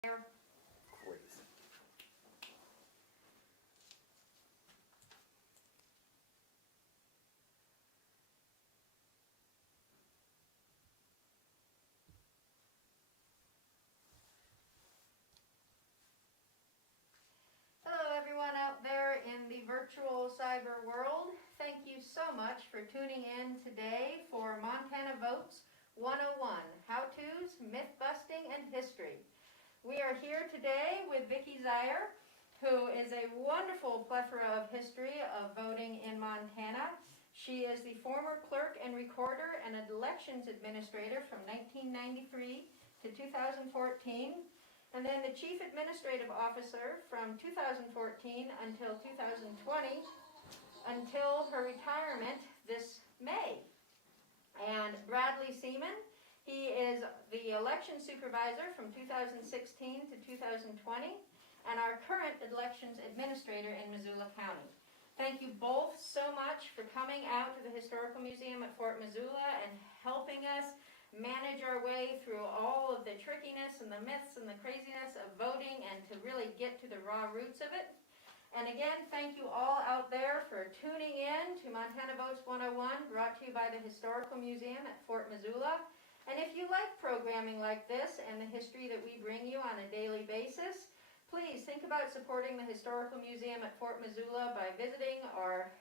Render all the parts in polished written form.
Crazy. Hello everyone out there in the virtual cyber world. Thank you so much for tuning in today for Montana Votes 101, How-Tos, Myth-Busting, and History. We are here today with Vicki Zier, who is a wonderful plethora of history of voting in Montana. She is the former clerk and recorder and elections administrator from 1993 to 2014. And then the Chief Administrative Officer from 2014 until 2020, until her retirement this May. And Bradley Seaman, he is the Election Supervisor from 2016 to 2020, and our current Elections Administrator in Missoula County. Thank you both so much for coming out to the Historical Museum at Fort Missoula and helping us manage our way through all of the trickiness and the myths and the craziness of voting and to really get to the raw roots of it. And again, thank you all out there for tuning in to Montana Votes 101, brought to you by the Historical Museum at Fort Missoula. And if you like programming like this and the history that we bring you on a daily basis, please think about supporting the Historical Museum at Fort Missoula by visiting our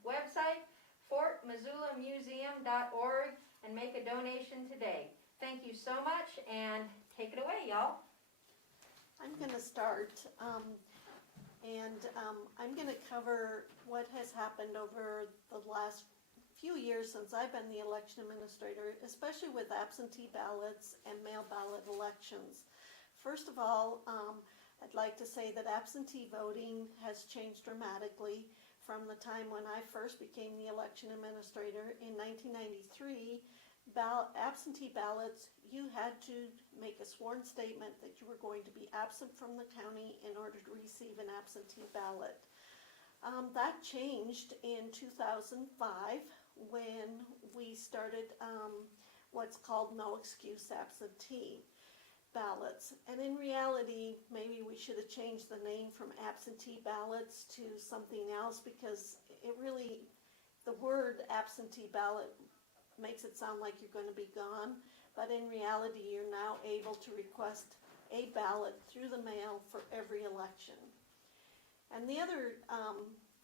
website, fortmissoulamuseum.org, and make a donation today. Thank you so much, and take it away, y'all. I'm going to start, and I'm going to cover what has happened over the last few years since I've been the election administrator, especially with absentee ballots and mail ballot elections. First of all, I'd like to say that absentee voting has changed dramatically from the time when I first became the election administrator in 1993. Absentee ballots, you had to make a sworn statement that you were going to be absent from the county in order to receive an absentee ballot. That changed in 2005 when we started what's called no excuse absentee ballots. And in reality, maybe we should have changed the name from absentee ballots to something else, because it really, the word absentee ballot makes it sound like you're going to be gone, but in reality you're now able to request a ballot through the mail for every election. And the other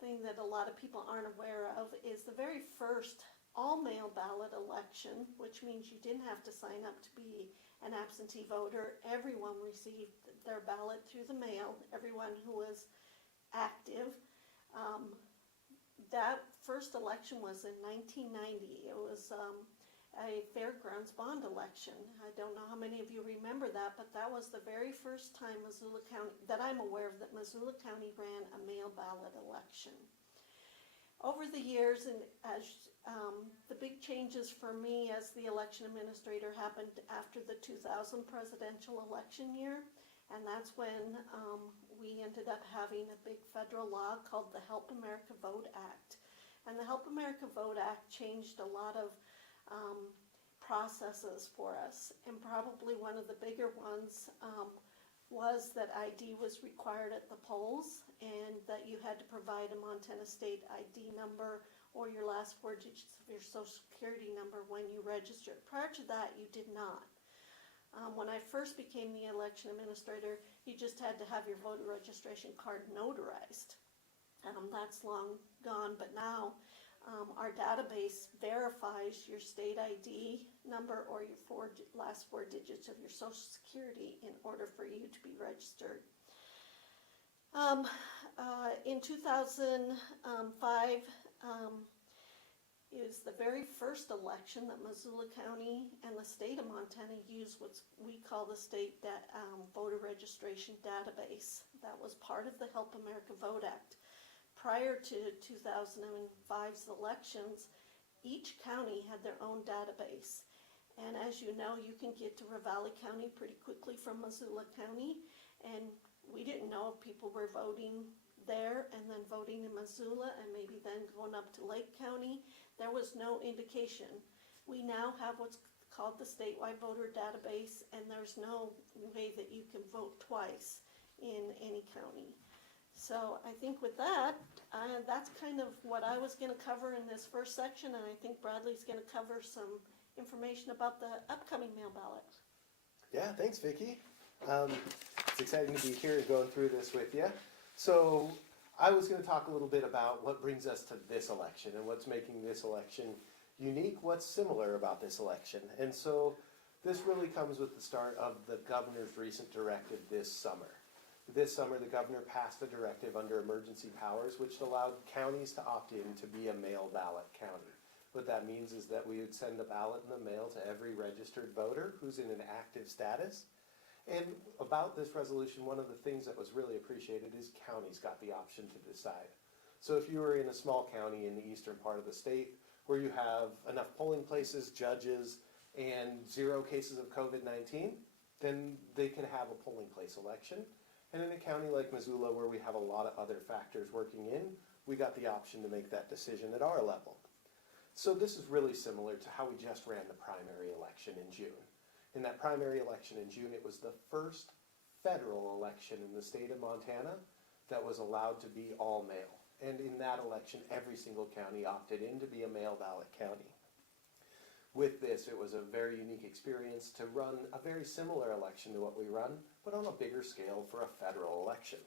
thing that a lot of people aren't aware of is the very first all-mail ballot election, which means you didn't have to sign up to be an absentee voter. Everyone received their ballot through the mail, everyone who was active. That first election was in 1990. It was a fairgrounds bond election. I don't know how many of you remember that, but that was the very first time Missoula County, that I'm aware of, that Missoula County ran a mail ballot election. Over the years, and as the big changes for me as the election administrator happened after the 2000 presidential election year, and that's when we ended up having a big federal law called the Help America Vote Act. And the Help America Vote Act changed a lot of processes for us, and probably one of the bigger ones was that ID was required at the polls, and that you had to provide a Montana State ID number or your last 4 digits of your Social Security number when you registered. Prior to that, you did not. When I first became the election administrator, you just had to have your voter registration card notarized. That's long gone, but now our database verifies your state ID number or your last 4 digits of your Social Security in order for you to be registered. In 2005, is the very first election that Missoula County and the state of Montana used what we call the state voter registration database. That was part of the Help America Vote Act. Prior to 2005's elections, each county had their own database. And as you know, you can get to Ravalli County pretty quickly from Missoula County, and we didn't know if people were voting there and then voting in Missoula and maybe then going up to Lake County. There was no indication. We now have what's called the statewide voter database, and there's no way that you can vote twice in any county. So I think with that, that's kind of what I was going to cover in this first section, and I think Bradley's going to cover some information about the upcoming mail ballot. Yeah, thanks, Vicki. It's exciting to be here and going through this with you. So I was going to talk a little bit about what brings us to this election and what's making this election unique, what's similar about this election. And so this really comes with the start of the governor's recent directive this summer. This summer, the governor passed a directive under emergency powers which allowed counties to opt in to be a mail ballot county. What that means is that we would send a ballot in the mail to every registered voter who's in an active status. And about this resolution, one of the things that was really appreciated is counties got the option to decide. So if you were in a small county in the eastern part of the state where you have enough polling places, judges, and 0 cases of COVID-19, then they could have a polling place election. And in a county like Missoula, where we have a lot of other factors working in, we got the option to make that decision at our level. So this is really similar to how we just ran the primary election in June. In that primary election in June, it was the first federal election in the state of Montana that was allowed to be all mail. And in that election, every single county opted in to be a mail ballot county. With this, it was a very unique experience to run a very similar election to what we run, but on a bigger scale for a federal election.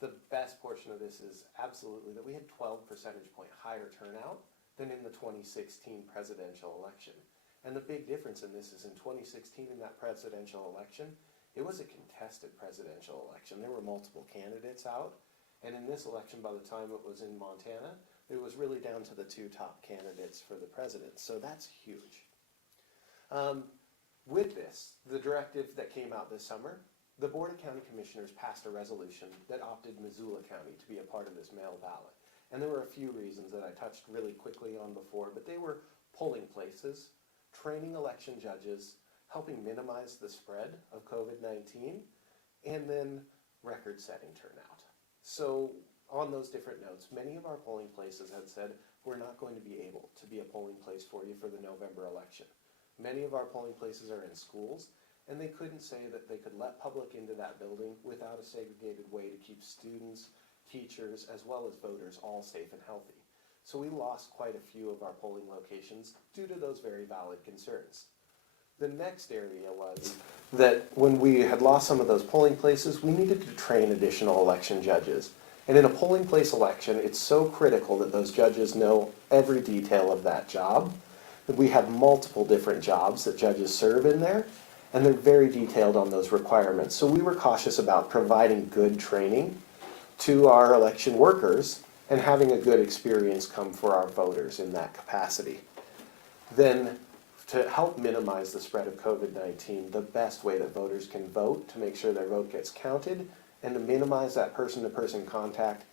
The best portion of this is absolutely that we had 12 percentage point higher turnout than in the 2016 presidential election. And the big difference in this is in 2016, in that presidential election, it was a contested presidential election. There were multiple candidates out. And in this election, by the time it was in Montana, it was really down to the 2 top candidates for the president. So that's huge. With this, the directive that came out this summer, the Board of County Commissioners passed a resolution that opted Missoula County to be a part of this mail ballot. And there were a few reasons that I touched really quickly on before, but they were polling places, training election judges, helping minimize the spread of COVID-19, and then record-setting turnout. So on those different notes, many of our polling places had said, we're not going to be able to be a polling place for you for the November election. Many of our polling places are in schools, and they couldn't say that they could let public into that building without a segregated way to keep students, teachers, as well as voters all safe and healthy. So we lost quite a few of our polling locations due to those very valid concerns. The next area was that when we had lost some of those polling places, we needed to train additional election judges. And in a polling place election, it's so critical that those judges know every detail of that job. We have multiple different jobs that judges serve in there, and they're very detailed on those requirements. So we were cautious about providing good training to our election workers and having a good experience come for our voters in that capacity. Then, to help minimize the spread of COVID-19, the best way that voters can vote to make sure their vote gets counted and to minimize that person-to-person contact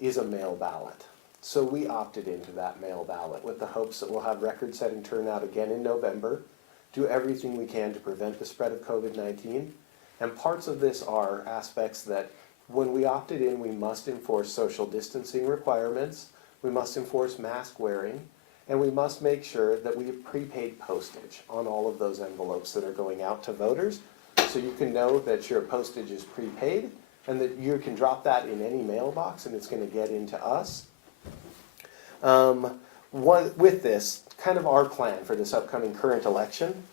is a mail ballot. So we opted into that mail ballot with the hopes that we'll have record-setting turnout again in November, do everything we can to prevent the spread of COVID-19, and parts of this are aspects that when we opted in, we must enforce social distancing requirements, we must enforce mask wearing, and we must make sure that we have prepaid postage on all of those envelopes that are going out to voters, so you can know that your postage is prepaid and that you can drop that in any mailbox and it's going to get into us. With this, kind of our plan for this upcoming current election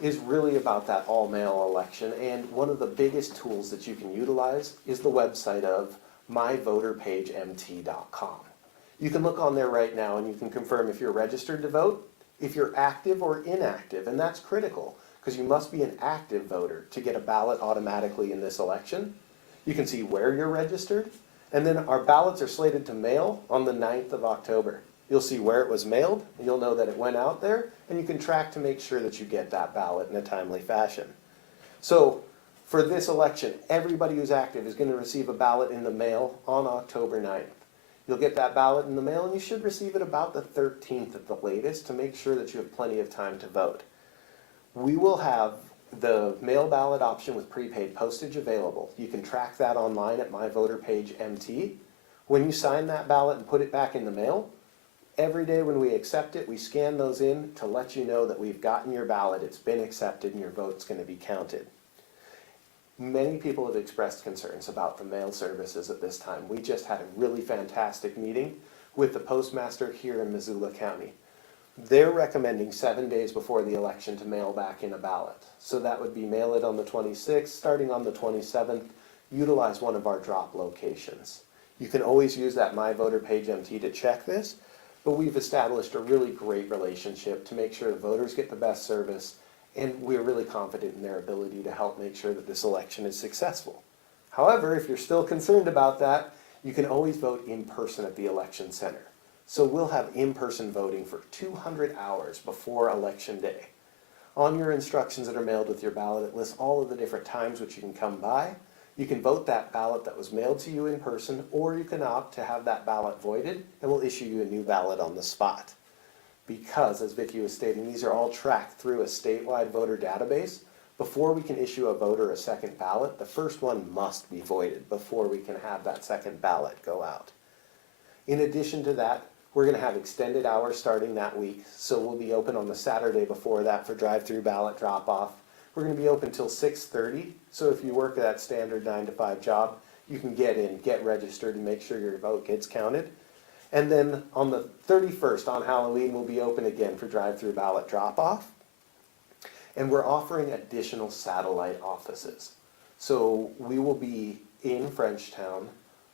is really about that all-mail election, and one of the biggest tools that you can utilize is the website of myvoterpagemt.com. You can look on there right now and you can confirm if you're registered to vote, if you're active or inactive, and that's critical because you must be an active voter to get a ballot automatically in this election. You can see where you're registered, and then our ballots are slated to mail on the 9th of October. You'll see where it was mailed, and you'll know that it went out there, and you can track to make sure that you get that ballot in a timely fashion. So for this election, everybody who's active is going to receive a ballot in the mail on October 9th. You'll get that ballot in the mail, and you should receive it about the 13th at the latest to make sure that you have plenty of time to vote. We will have the mail ballot option with prepaid postage available. You can track that online at myvoterpagemt. When you sign that ballot and put it back in the mail, Every day when we accept it, we scan those in to let you know that we've gotten your ballot, it's been accepted, and your vote's going to be counted. Many people have expressed concerns about the mail services at this time. We just had a really fantastic meeting with the postmaster here in Missoula County. They're recommending 7 days before the election to mail back in a ballot. So that would be mail it on the 26th, starting on the 27th, utilize one of our drop locations. You can always use that My Voter Page MT to check this, but we've established a really great relationship to make sure the voters get the best service, and we're really confident in their ability to help make sure that this election is successful. However, if you're still concerned about that, you can always vote in person at the election center. So we'll have in-person voting for 200 hours before Election Day. On your instructions that are mailed with your ballot, it lists all of the different times which you can come by. You can vote that ballot that was mailed to you in person, or you can opt to have that ballot voided, and we'll issue you a new ballot on the spot. Because, as Vicki was stating, these are all tracked through a statewide voter database. Before we can issue a voter a second ballot, the first one must be voided before we can have that second ballot go out. In addition to that, we're going to have extended hours starting that week, so we'll be open on the Saturday before that for drive-through ballot drop-off. We're going to be open till 6:30, so if you work that standard 9-to-5 job, you can get in, get registered, and make sure your vote gets counted. And then on the 31st, on Halloween, we'll be open again for drive-through ballot drop-off. And we're offering additional satellite offices. So we will be in Frenchtown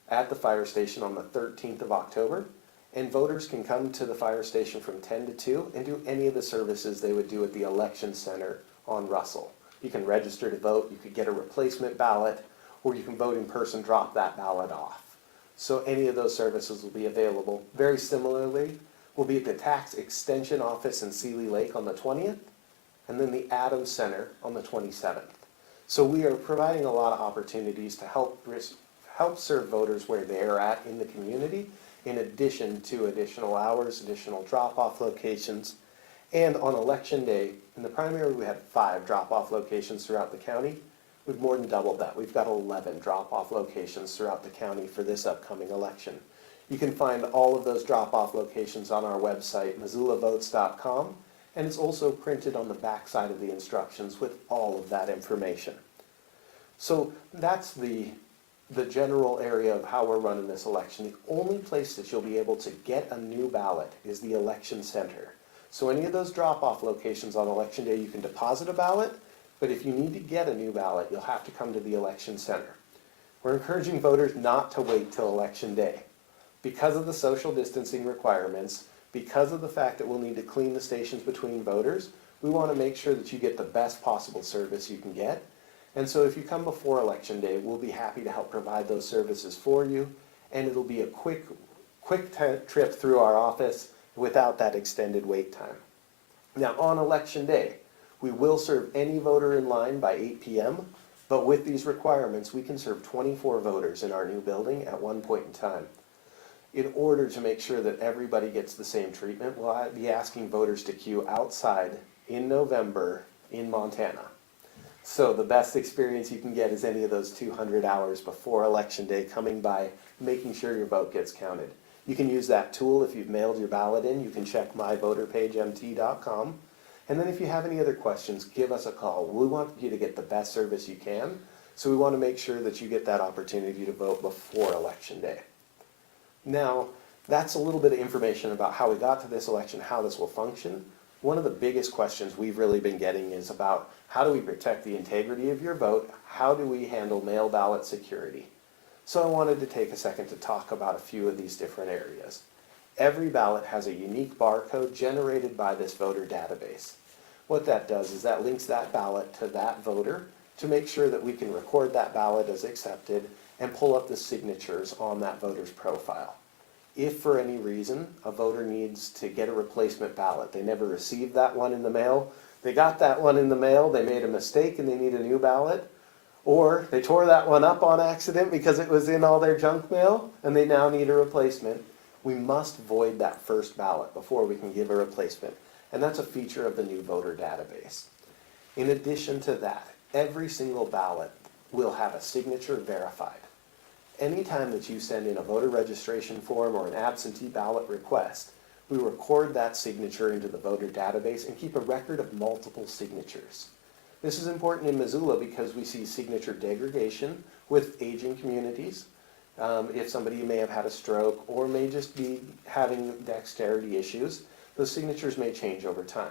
at the fire station on the 13th of October. And voters can come to the fire station from 10 to 2 and do any of the services they would do at the election center on Russell. You can register to vote, you could get a replacement ballot, or you can vote in person, drop that ballot off. So any of those services will be available. Very similarly, we'll be at the Tax Extension Office in Seeley Lake on the 20th, and then the Adams Center on the 27th. So we are providing a lot of opportunities to help serve voters where they're at in the community, in addition to additional hours, additional drop-off locations. And on Election Day, in the primary, we had 5 drop-off locations throughout the county. We've more than doubled that. We've got 11 drop-off locations throughout the county for this upcoming election. You can find all of those drop-off locations on our website, MissoulaVotes.com, and it's also printed on the back side of the instructions with all of that information. So that's the general area of how we're running this election. The only place that you'll be able to get a new ballot is the election center. So any of those drop-off locations on Election Day, you can deposit a ballot, but if you need to get a new ballot, you'll have to come to the election center. We're encouraging voters not to wait till Election Day. Because of the social distancing requirements, because of the fact that we'll need to clean the stations between voters, we want to make sure that you get the best possible service you can get. And so if you come before Election Day, we'll be happy to help provide those services for you, and it'll be a quick trip through our office without that extended wait time. Now, on Election Day, we will serve any voter in line by 8 p.m., but with these requirements, we can serve 24 voters in our new building at one point in time. In order to make sure that everybody gets the same treatment, we'll be asking voters to queue outside in November in Montana. So the best experience you can get is any of those 200 hours before Election Day, coming by, making sure your vote gets counted. You can use that tool if you've mailed your ballot in. You can check myvoterpagemt.com. And then if you have any other questions, give us a call. We want you to get the best service you can, so we want to make sure that you get that opportunity to vote before Election Day. Now, that's a little bit of information about how we got to this election, how this will function. One of the biggest questions we've really been getting is about how do we protect the integrity of your vote? How do we handle mail ballot security? So I wanted to take a second to talk about a few of these different areas. Every ballot has a unique barcode generated by this voter database. What that does is that links that ballot to that voter to make sure that we can record that ballot as accepted and pull up the signatures on that voter's profile. If for any reason a voter needs to get a replacement ballot, they never received that one in the mail, they got that one in the mail, they made a mistake and they need a new ballot, or they tore that one up on accident because it was in all their junk mail and they now need a replacement, we must void that first ballot before we can give a replacement. And that's a feature of the new voter database. In addition to that, every single ballot will have a signature verified. Anytime that you send in a voter registration form or an absentee ballot request, We record that signature into the voter database and keep a record of multiple signatures. This is important in Missoula because we see signature degradation with aging communities. If somebody may have had a stroke or may just be having dexterity issues, those signatures may change over time.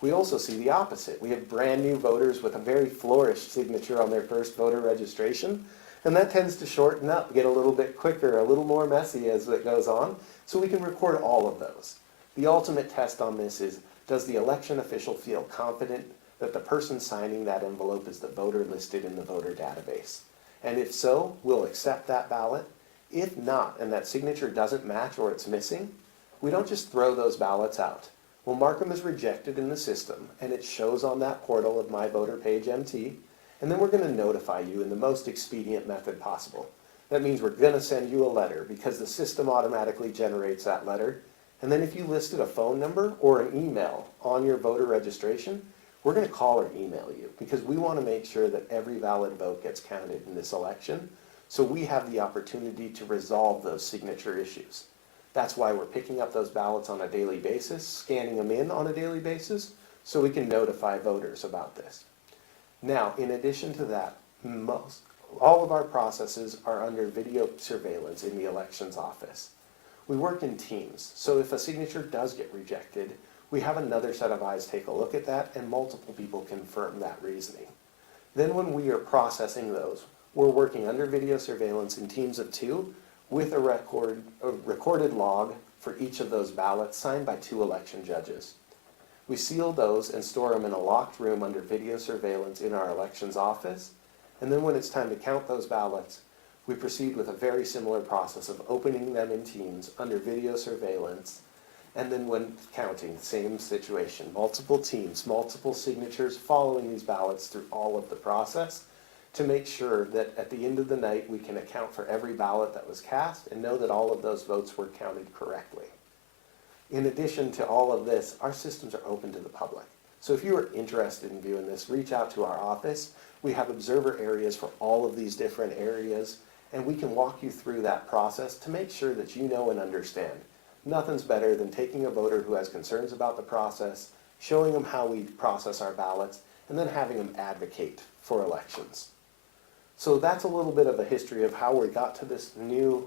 We also see the opposite. We have brand new voters with a very flourished signature on their first voter registration, and that tends to shorten up, get a little bit quicker, a little more messy as it goes on, so we can record all of those. The ultimate test on this is, does the election official feel confident that the person signing that envelope is the voter listed in the voter database? And if so, we'll accept that ballot. If not, and that signature doesn't match or it's missing, we don't just throw those ballots out. We'll mark them as rejected in the system, and it shows on that portal of My Voter Page MT, and then we're going to notify you in the most expedient method possible. That means we're going to send you a letter because the system automatically generates that letter, and then if you listed a phone number or an email on your voter registration, we're going to call or email you because we want to make sure that every valid vote gets counted in this election, so we have the opportunity to resolve those signature issues. That's why we're picking up those ballots on a daily basis, scanning them in on a daily basis, so we can notify voters about this. Now, in addition to that, all of our processes are under video surveillance in the elections office. We work in teams, so if a signature does get rejected, we have another set of eyes take a look at that and multiple people confirm that reasoning. Then when we are processing those, we're working under video surveillance in teams of 2 with a recorded log for each of those ballots signed by 2 election judges. We seal those and store them in a locked room under video surveillance in our elections office, and then when it's time to count those ballots, we proceed with a very similar process of opening them in teams under video surveillance, and then when counting, same situation, multiple teams, multiple signatures following these ballots through all of the process to make sure that at the end of the night we can account for every ballot that was cast and know that all of those votes were counted correctly. In addition to all of this, our systems are open to the public. So if you are interested in viewing this, reach out to our office. We have observer areas for all of these different areas, and we can walk you through that process to make sure that you know and understand. Nothing's better than taking a voter who has concerns about the process, showing them how we process our ballots, and then having them advocate for elections. So that's a little bit of a history of how we got to this new.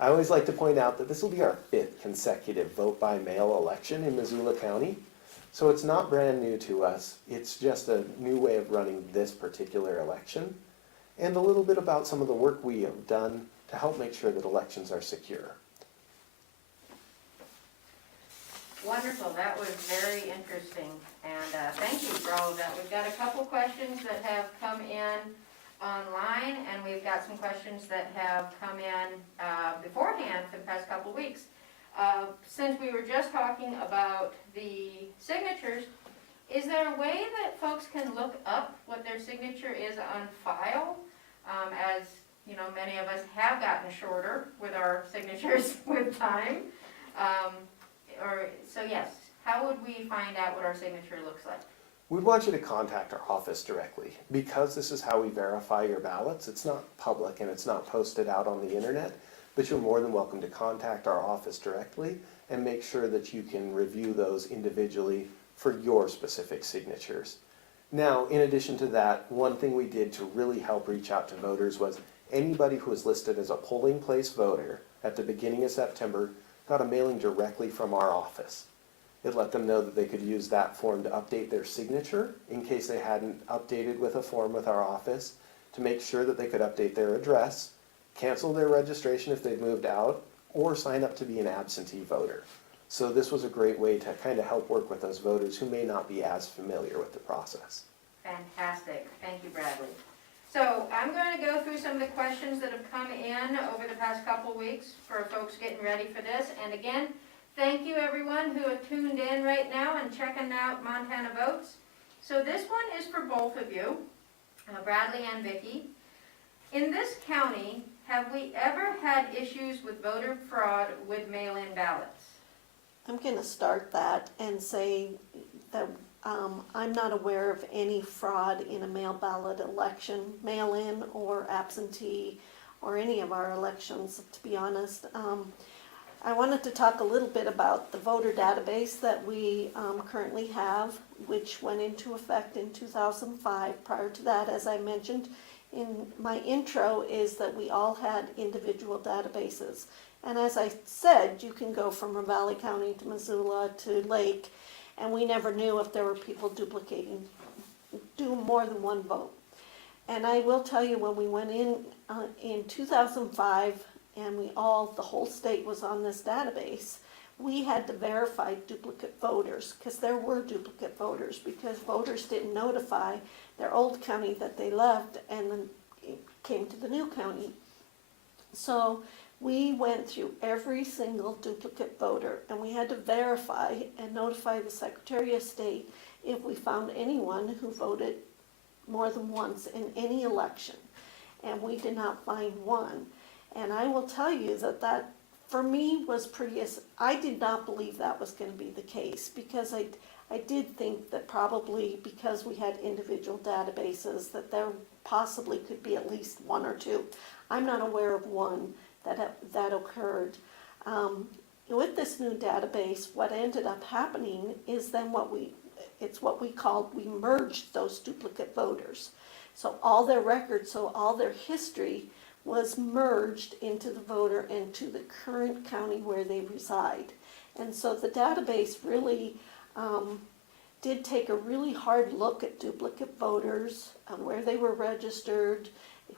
I always like to point out that this will be our 5th consecutive vote-by-mail election in Missoula County. So it's not brand new to us. It's just a new way of running this particular election, and a little bit about some of the work we have done to help make sure that elections are secure. Wonderful, that was very interesting, and thank you for all of that. We've got a couple questions that have come in online, and we've got some questions that have come in beforehand for the past couple weeks. Since we were just talking about the signatures, is there a way that folks can look up what their signature is on file? As you know, many of us have gotten shorter with our signatures with time. So yes, how would we find out what our signature looks like? We want you to contact our office directly. Because this is how we verify your ballots, it's not public and it's not posted out on the internet, but you're more than welcome to contact our office directly and make sure that you can review those individually for your specific signatures. Now, in addition to that, one thing we did to really help reach out to voters was anybody who was listed as a polling place voter at the beginning of September got a mailing directly from our office. It let them know that they could use that form to update their signature in case they hadn't updated with a form with our office, to make sure that they could update their address, cancel their registration if they've moved out, or sign up to be an absentee voter. So this was a great way to kind of help work with those voters who may not be as familiar with the process. Fantastic, thank you, Bradley. So I'm going to go through some of the questions that have come in over the past couple weeks for folks getting ready for this. And again, thank you everyone who have tuned in right now and checking out Montana Votes. So this one is for both of you, Bradley and Vicki. In this county, have we ever had issues with voter fraud with mail-in ballots? I'm going to start that and say that I'm not aware of any fraud in a mail ballot election, mail-in or absentee, or any of our elections, to be honest. I wanted to talk a little bit about the voter database that we currently have, which went into effect in 2005. Prior to that, as I mentioned in my intro, is that we all had individual databases. And as I said, you can go from Ravalli County to Missoula to Lake, and we never knew if there were people duplicating, do more than one vote. And I will tell you, when we went in 2005, and the whole state was on this database, we had to verify duplicate voters, because there were duplicate voters, because voters didn't notify their old county that they left and then it came to the new county. So we went through every single duplicate voter, and we had to verify and notify the Secretary of State if we found anyone who voted more than once in any election. And we did not find one. And I will tell you that for me was I did not believe that was going to be the case, because I did think that probably because we had individual databases that there possibly could be at least one or two. I'm not aware of one that occurred. With this new database, what ended up happening is then we merged those duplicate voters. So all their records, so all their history was merged into the voter and to the current county where they reside. And so the database really did take a really hard look at duplicate voters, where they were registered,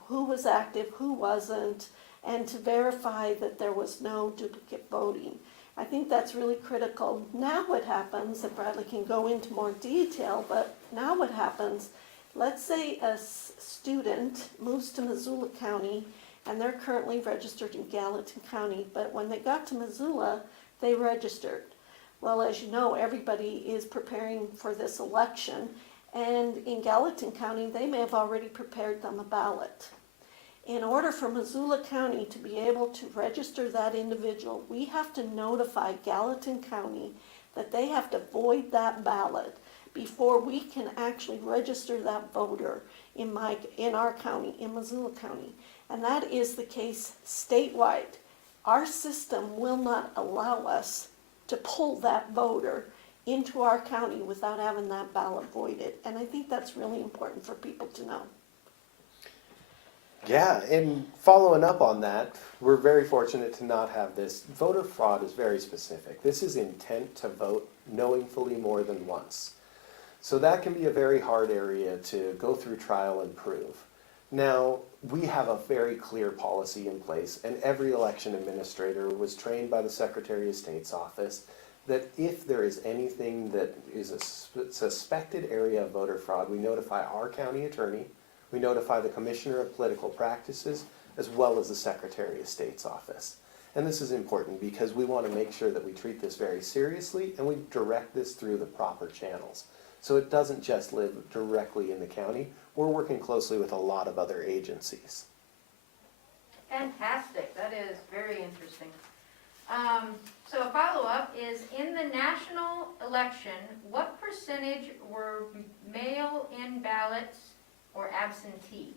who was active, who wasn't, and to verify that there was no duplicate voting. I think that's really critical. Now what happens, and Bradley can go into more detail, but now what happens, let's say a student moves to Missoula County and they're currently registered in Gallatin County, but when they got to Missoula, they registered. Well, as you know, everybody is preparing for this election, and in Gallatin County, they may have already prepared them a ballot. In order for Missoula County to be able to register that individual, we have to notify Gallatin County that they have to void that ballot before we can actually register that voter in our county, in Missoula County. And that is the case statewide. Our system will not allow us to pull that voter into our county without having that ballot voided. And I think that's really important for people to know. Yeah, and following up on that, we're very fortunate to not have this. Voter fraud is very specific. This is intent to vote knowingly more than once. So that can be a very hard area to go through trial and prove. Now, we have a very clear policy in place, and every election administrator was trained by the Secretary of State's office that if there is anything that is a suspected area of voter fraud, we notify our county attorney, we notify the Commissioner of Political Practices, as well as the Secretary of State's office. And this is important because we want to make sure that we treat this very seriously and we direct this through the proper channels. So it doesn't just live directly in the county. We're working closely with a lot of other agencies. Fantastic. That is very interesting. So a follow-up is, in the national election, what percentage were mail-in ballots or absentee?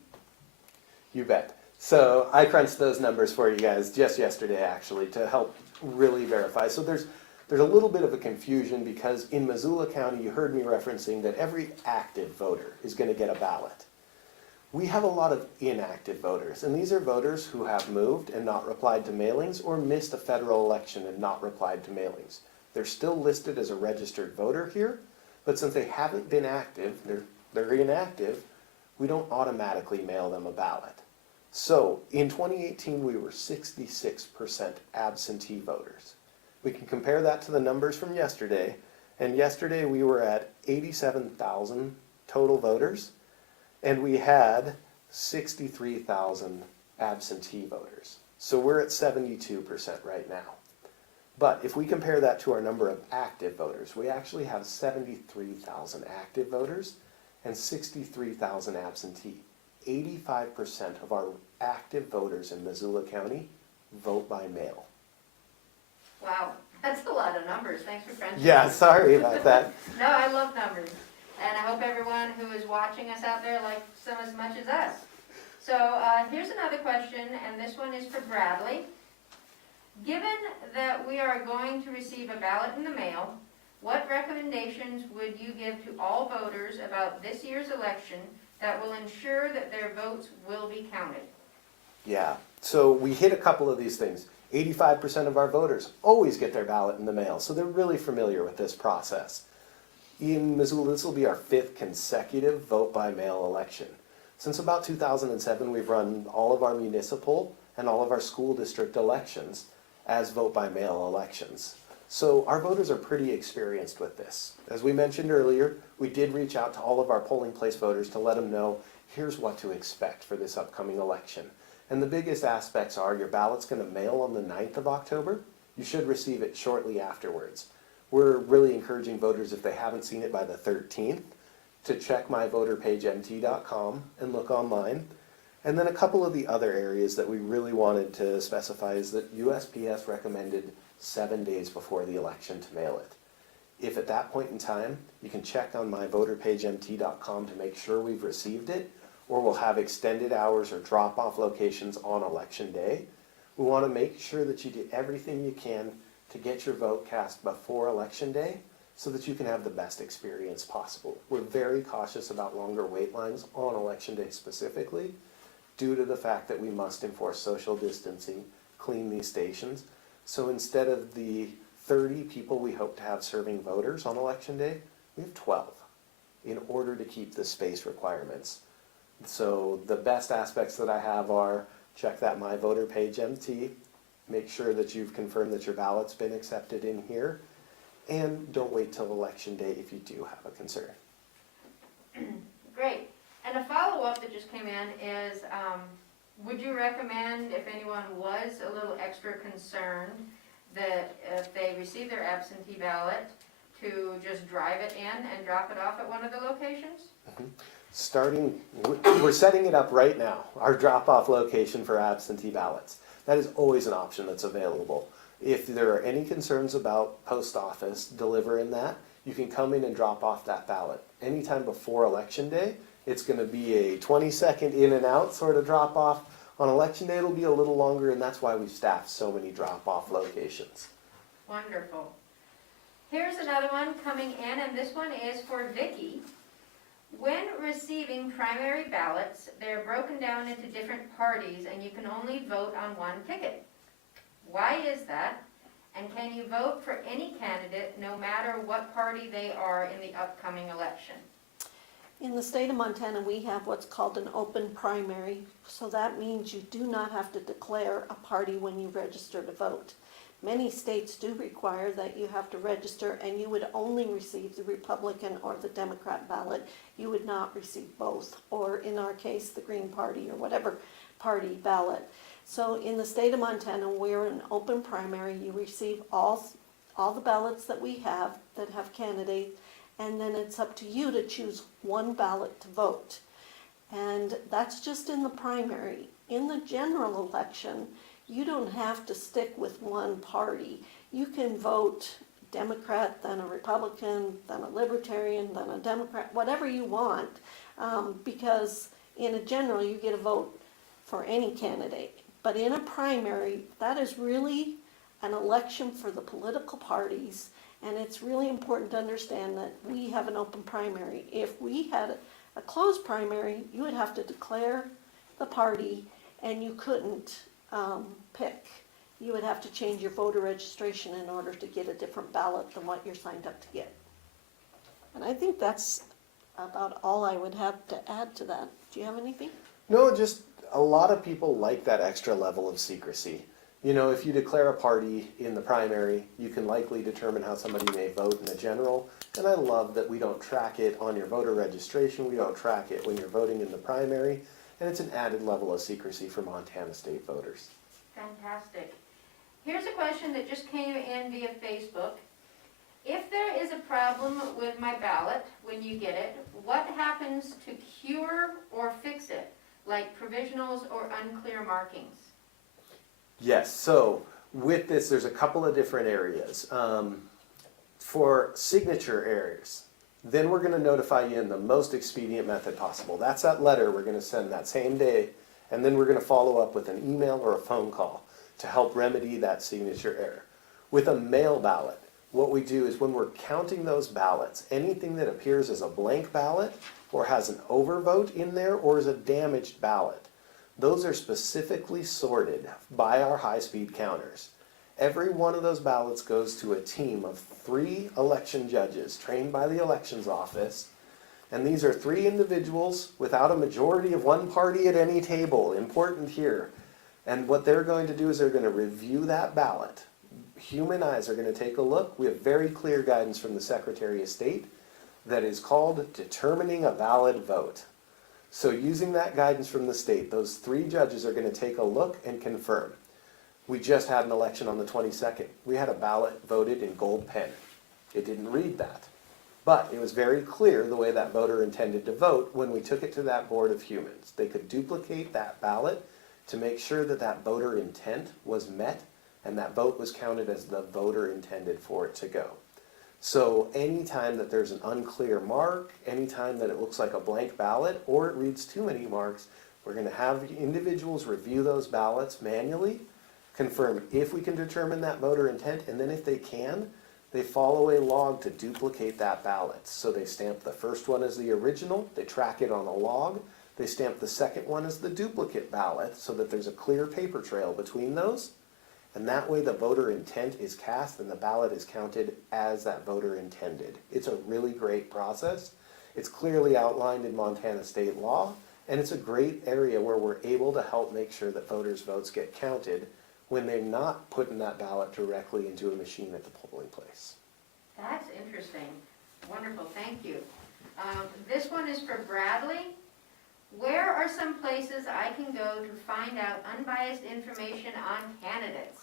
You bet. So I crunched those numbers for you guys just yesterday, actually, to help really verify. So there's a little bit of a confusion because in Missoula County, you heard me referencing that every active voter is going to get a ballot. We have a lot of inactive voters, and these are voters who have moved and not replied to mailings or missed a federal election and not replied to mailings. They're still listed as a registered voter here, but since they haven't been active, they're inactive, we don't automatically mail them a ballot. So in 2018, we were 66% absentee voters. We can compare that to the numbers from yesterday, and yesterday we were at 87,000 total voters, and we had 63,000 absentee voters. So we're at 72% right now. But if we compare that to our number of active voters, we actually have 73,000 active voters and 63,000 absentee. 85% of our active voters in Missoula County vote by mail. Wow, that's a lot of numbers. Thanks for crunching. Yeah, sorry about that. No, I love numbers. And I hope everyone who is watching us out there likes them as much as us. So here's another question, and this one is for Bradley. Given that we are going to receive a ballot in the mail, what recommendations would you give to all voters about this year's election that will ensure that their votes will be counted? Yeah, so we hit a couple of these things. 85% of our voters always get their ballot in the mail, so they're really familiar with this process. In Missoula, this will be our 5th consecutive vote-by-mail election. Since about 2007, we've run all of our municipal and all of our school district elections as vote-by-mail elections. So our voters are pretty experienced with this. As we mentioned earlier, we did reach out to all of our polling place voters to let them know, here's what to expect for this upcoming election. And the biggest aspects are your ballot's going to mail on the 9th of October. You should receive it shortly afterwards. We're really encouraging voters, if they haven't seen it by the 13th, to check myvoterpagemt.com and look online. And then a couple of the other areas that we really wanted to specify is that USPS recommended 7 days before the election to mail it. If at that point in time, you can check on myvoterpagemt.com to make sure we've received it, or we'll have extended hours or drop-off locations on election day. We want to make sure that you do everything you can to get your vote cast before election day so that you can have the best experience possible. We're very cautious about longer wait lines on election day specifically, due to the fact that we must enforce social distancing, clean these stations. So instead of the 30 people we hope to have serving voters on election day, we have 12 in order to keep the space requirements. So the best aspects that I have are check that My Voter Page MT, make sure that you've confirmed that your ballot's been accepted in here, and don't wait till election day if you do have a concern. Great. And a follow-up that just came in is, would you recommend, if anyone was a little extra concerned, that if they receive their absentee ballot, to just drive it in and drop it off at one of the locations? We're setting it up right now, our drop-off location for absentee ballots. That is always an option that's available. If there are any concerns about post office delivering that, you can come in and drop off that ballot. Anytime before election day, it's going to be a 20-second in and out sort of drop-off. On election day, it'll be a little longer, and that's why we've staffed so many drop-off locations. Wonderful. Here's another one coming in, and this one is for Vicki. When receiving primary ballots, they're broken down into different parties, and you can only vote on one ticket. Why is that? And can you vote for any candidate, no matter what party they are in the upcoming election? In the state of Montana, we have what's called an open primary. So that means you do not have to declare a party when you register to vote. Many states do require that you have to register, and you would only receive the Republican or the Democrat ballot. You would not receive both, or in our case, the Green Party or whatever party ballot. So in the state of Montana, we're an open primary. You receive all the ballots that we have that have candidates, and then it's up to you to choose one ballot to vote. And that's just in the primary. In the general election, you don't have to stick with one party. You can vote Democrat, then a Republican, then a Libertarian, then a Democrat, whatever you want, because in a general, you get a vote for any candidate. But in a primary, that is really an election for the political parties, and it's really important to understand that we have an open primary. If we had a closed primary, you would have to declare the party, and you couldn't pick. You would have to change your voter registration in order to get a different ballot than what you're signed up to get. And I think that's about all I would have to add to that. Do you have anything? No, just a lot of people like that extra level of secrecy. You know, if you declare a party in the primary, you can likely determine how somebody may vote in the general. And I love that we don't track it on your voter registration. We don't track it when you're voting in the primary. And it's an added level of secrecy for Montana state voters. Fantastic. Here's a question that just came in via Facebook. If there is a problem with my ballot when you get it, what happens to cure or fix it, like provisionals or unclear markings? Yes, so with this, there's a couple of different areas. For signature errors, then we're going to notify you in the most expedient method possible. That's that letter we're going to send that same day, and then we're going to follow up with an email or a phone call. to help remedy that signature error. With a mail ballot, what we do is when we're counting those ballots, anything that appears as a blank ballot or has an overvote in there or is a damaged ballot, those are specifically sorted by our high-speed counters. Every one of those ballots goes to a team of 3 election judges trained by the elections office. And these are 3 individuals without a majority of one party at any table, important here. And what they're going to do is they're going to review that ballot. Human eyes are going to take a look. We have very clear guidance from the Secretary of State that is called determining a valid vote. So using that guidance from the state, those 3 judges are going to take a look and confirm. We just had an election on the 22nd. We had a ballot voted in gold pen. It didn't read that. But it was very clear the way that voter intended to vote when we took it to that board of humans. They could duplicate that ballot to make sure that that voter intent was met and that vote was counted as the voter intended for it to go. So anytime that there's an unclear mark, anytime that it looks like a blank ballot or it reads too many marks, we're going to have individuals review those ballots manually, confirm if we can determine that voter intent, and then if they can, they follow a log to duplicate that ballot. So they stamp the first one as the original, they track it on a log, they stamp the second one as the duplicate ballot so that there's a clear paper trail between those. And that way the voter intent is cast and the ballot is counted as that voter intended. It's a really great process. It's clearly outlined in Montana state law, and it's a great area where we're able to help make sure that voters' votes get counted when they're not putting that ballot directly into a machine at the polling place. That's interesting. Wonderful, thank you. This one is for Bradley. Where are some places I can go to find out unbiased information on candidates?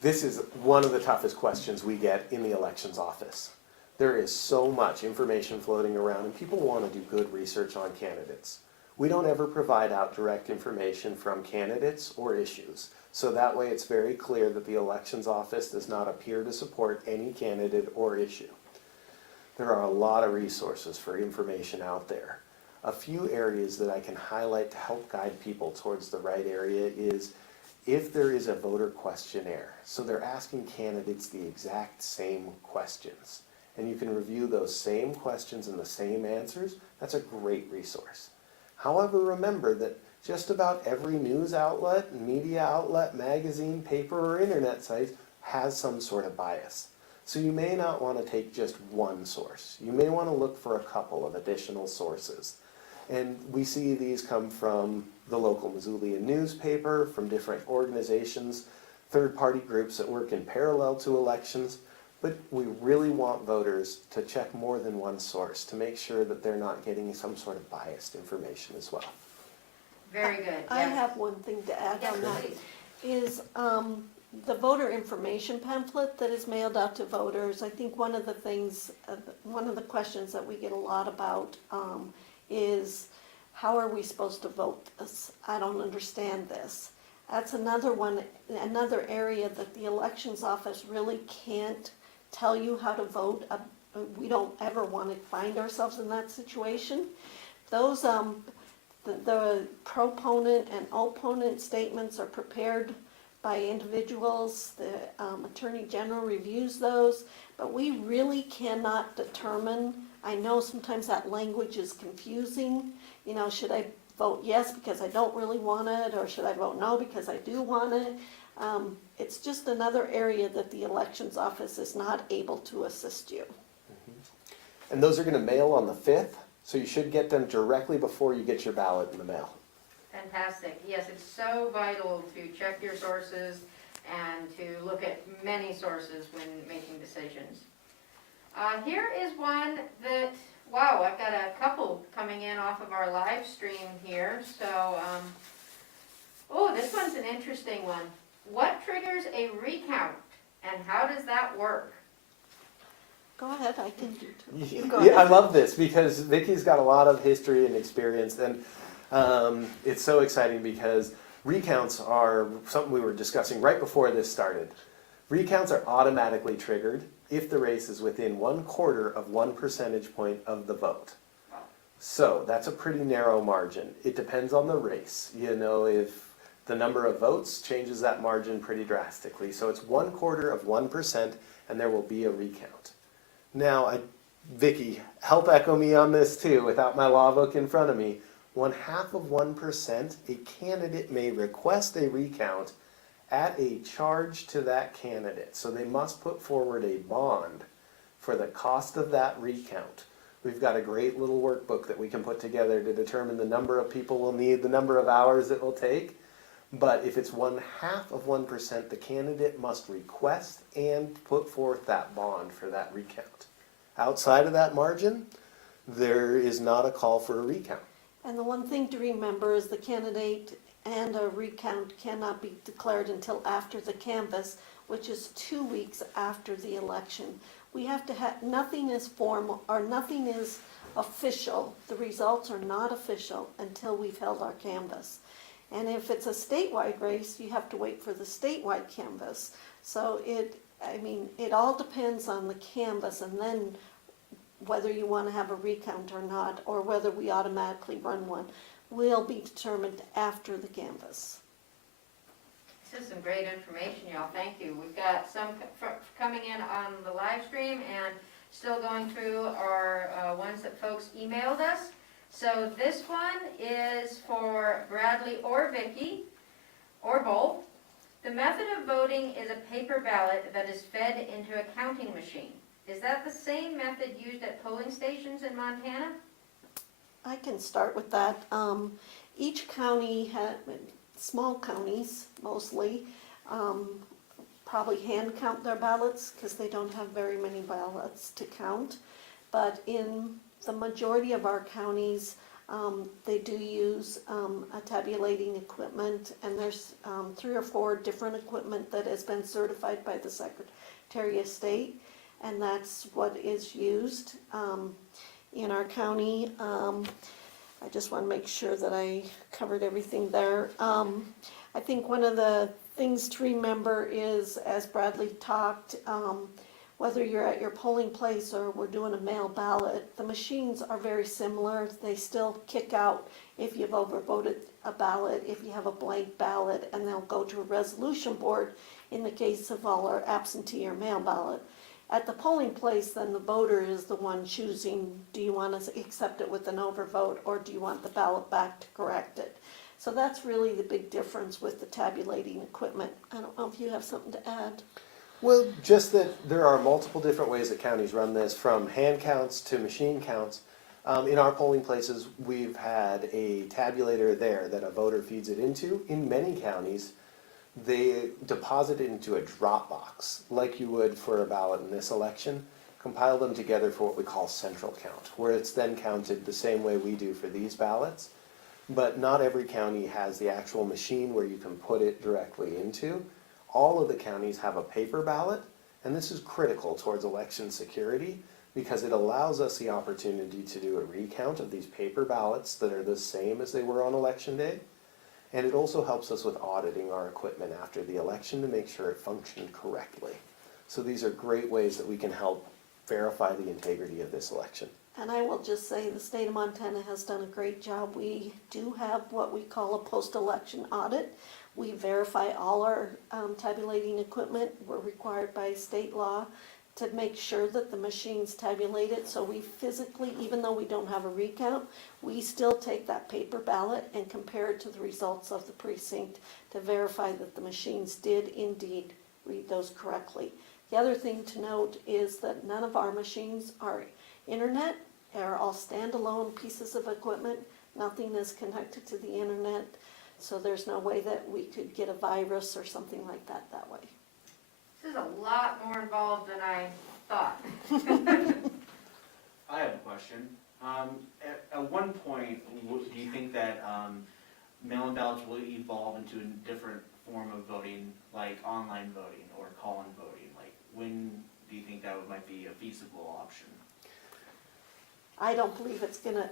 This is one of the toughest questions we get in the elections office. There is so much information floating around and people want to do good research on candidates. We don't ever provide out direct information from candidates or issues. So that way it's very clear that the elections office does not appear to support any candidate or issue. There are a lot of resources for information out there. A few areas that I can highlight to help guide people towards the right area is if there is a voter questionnaire. So they're asking candidates the exact same questions. And you can review those same questions and the same answers. That's a great resource. However, remember that just about every news outlet, media outlet, magazine, paper, or internet site has some sort of bias. So you may not want to take just one source. You may want to look for a couple of additional sources. And we see these come from the local Missoulian newspaper, from different organizations, third-party groups that work in parallel to elections. But we really want voters to check more than one source to make sure that they're not getting some sort of biased information as well. Very good. I Yes. have one thing to add Yes, on that. please. Is the voter information pamphlet that is mailed out to voters. I think one of the things, one of the questions that we get a lot about is how are we supposed to vote this? I don't understand this. That's another one, another area that the elections office really can't tell you how to vote. We don't ever want to find ourselves in that situation. Those the proponent and opponent statements are prepared by individuals. The Attorney General reviews those, but we really cannot determine. I know sometimes that language is confusing. You know, should I vote yes because I don't really want it, or should I vote no because I do want it? It's just another area that the elections office is not able to assist you. And those are going to mail on the 5th, so you should get them directly before you get your ballot in the mail. Fantastic. Yes, it's so vital to check your sources and to look at many sources when making decisions. Here is one that, wow, I've got a couple coming in off of our live stream here. So, oh, this one's an interesting one. What triggers a recount and how does that work? Go ahead, I can do too. You go Yeah, I ahead. love this because Vicky's got a lot of history and experience, and it's so exciting because recounts are something we were discussing right before this started. Recounts are automatically triggered if the race is within 1/4 of 1 percentage point of the vote. So that's a pretty narrow margin. It depends on the race. You know, if The number of votes changes that margin pretty drastically. So it's 1/4 of 1%, and there will be a recount. Now, Vicky, help echo me on this too, without my law book in front of me. 1/2 of 1%, a candidate may request a recount at a charge to that candidate. So they must put forward a bond for the cost of that recount. We've got a great little workbook that we can put together to determine the number of people we'll need, the number of hours it will take. But if it's 1/2 of 1%, the candidate must request and put forth that bond for that recount. Outside of that margin, there is not a call for a recount. And the one thing to remember is the candidate and a recount cannot be declared until after the canvass, which is 2 weeks after the election. We have to have, nothing is formal, or nothing is official. The results are not official until we've held our canvass. And if it's a statewide race, you have to wait for the statewide canvass. So it all depends on the canvass, and then whether you want to have a recount or not, or whether we automatically run one, will be determined after the canvass. This is some great information, y'all. Thank you. We've got some coming in on the live stream and still going through our ones that folks emailed us. So this one is for Bradley or Vicky, or both. The method of voting is a paper ballot that is fed into a counting machine. Is that the same method used at polling stations in Montana? I can start with that. Each county small counties mostly, probably hand count their ballots because they don't have very many ballots to count. But in the majority of our counties, they do use a tabulating equipment, and there's 3 or 4 different equipment that has been certified by the Secretary of State, and that's what is used in our county. I just want to make sure that I covered everything there. I think one of the things to remember is, as Bradley talked, whether you're at your polling place or we're doing a mail ballot, the machines are very similar. They still kick out if you've overvoted a ballot, if you have a blank ballot, and they'll go to a resolution board in the case of all our absentee or mail ballot. At the polling place, then the voter is the one choosing, do you want to accept it with an overvote, or do you want the ballot back to correct it? So that's really the big difference with the tabulating equipment. I don't know if you have something to add. Well, just that there are multiple different ways that counties run this, from hand counts to machine counts. In our polling places, we've had a tabulator there that a voter feeds it into. In many counties, they deposit it into a drop box, like you would for a ballot in this election, compile them together for what we call central count, where it's then counted the same way we do for these ballots. But not every county has the actual machine where you can put it directly into. All of the counties have a paper ballot, and this is critical towards election security because it allows us the opportunity to do a recount of these paper ballots that are the same as they were on election day. And it also helps us with auditing our equipment after the election to make sure it functioned correctly. So these are great ways that we can help verify the integrity of this election. And I will just say the state of Montana has done a great job. We do have what we call a post-election audit. We verify all our tabulating equipment. We're required by state law to make sure that the machine's tabulated. So we physically, even though we don't have a recount, we still take that paper ballot and compare it to the results of the precinct to verify that the machines did indeed read those correctly. The other thing to note is that none of our machines are internet. They're all standalone pieces of equipment. Nothing is connected to the internet. So there's no way that we could get a virus or something like that way. This is a lot more involved than I thought. I have a question. At one point, do you think that mail-in ballots will evolve into a different form of voting, like online voting or call-in voting? Like, when do you think that might be a feasible option? I don't believe it's gonna,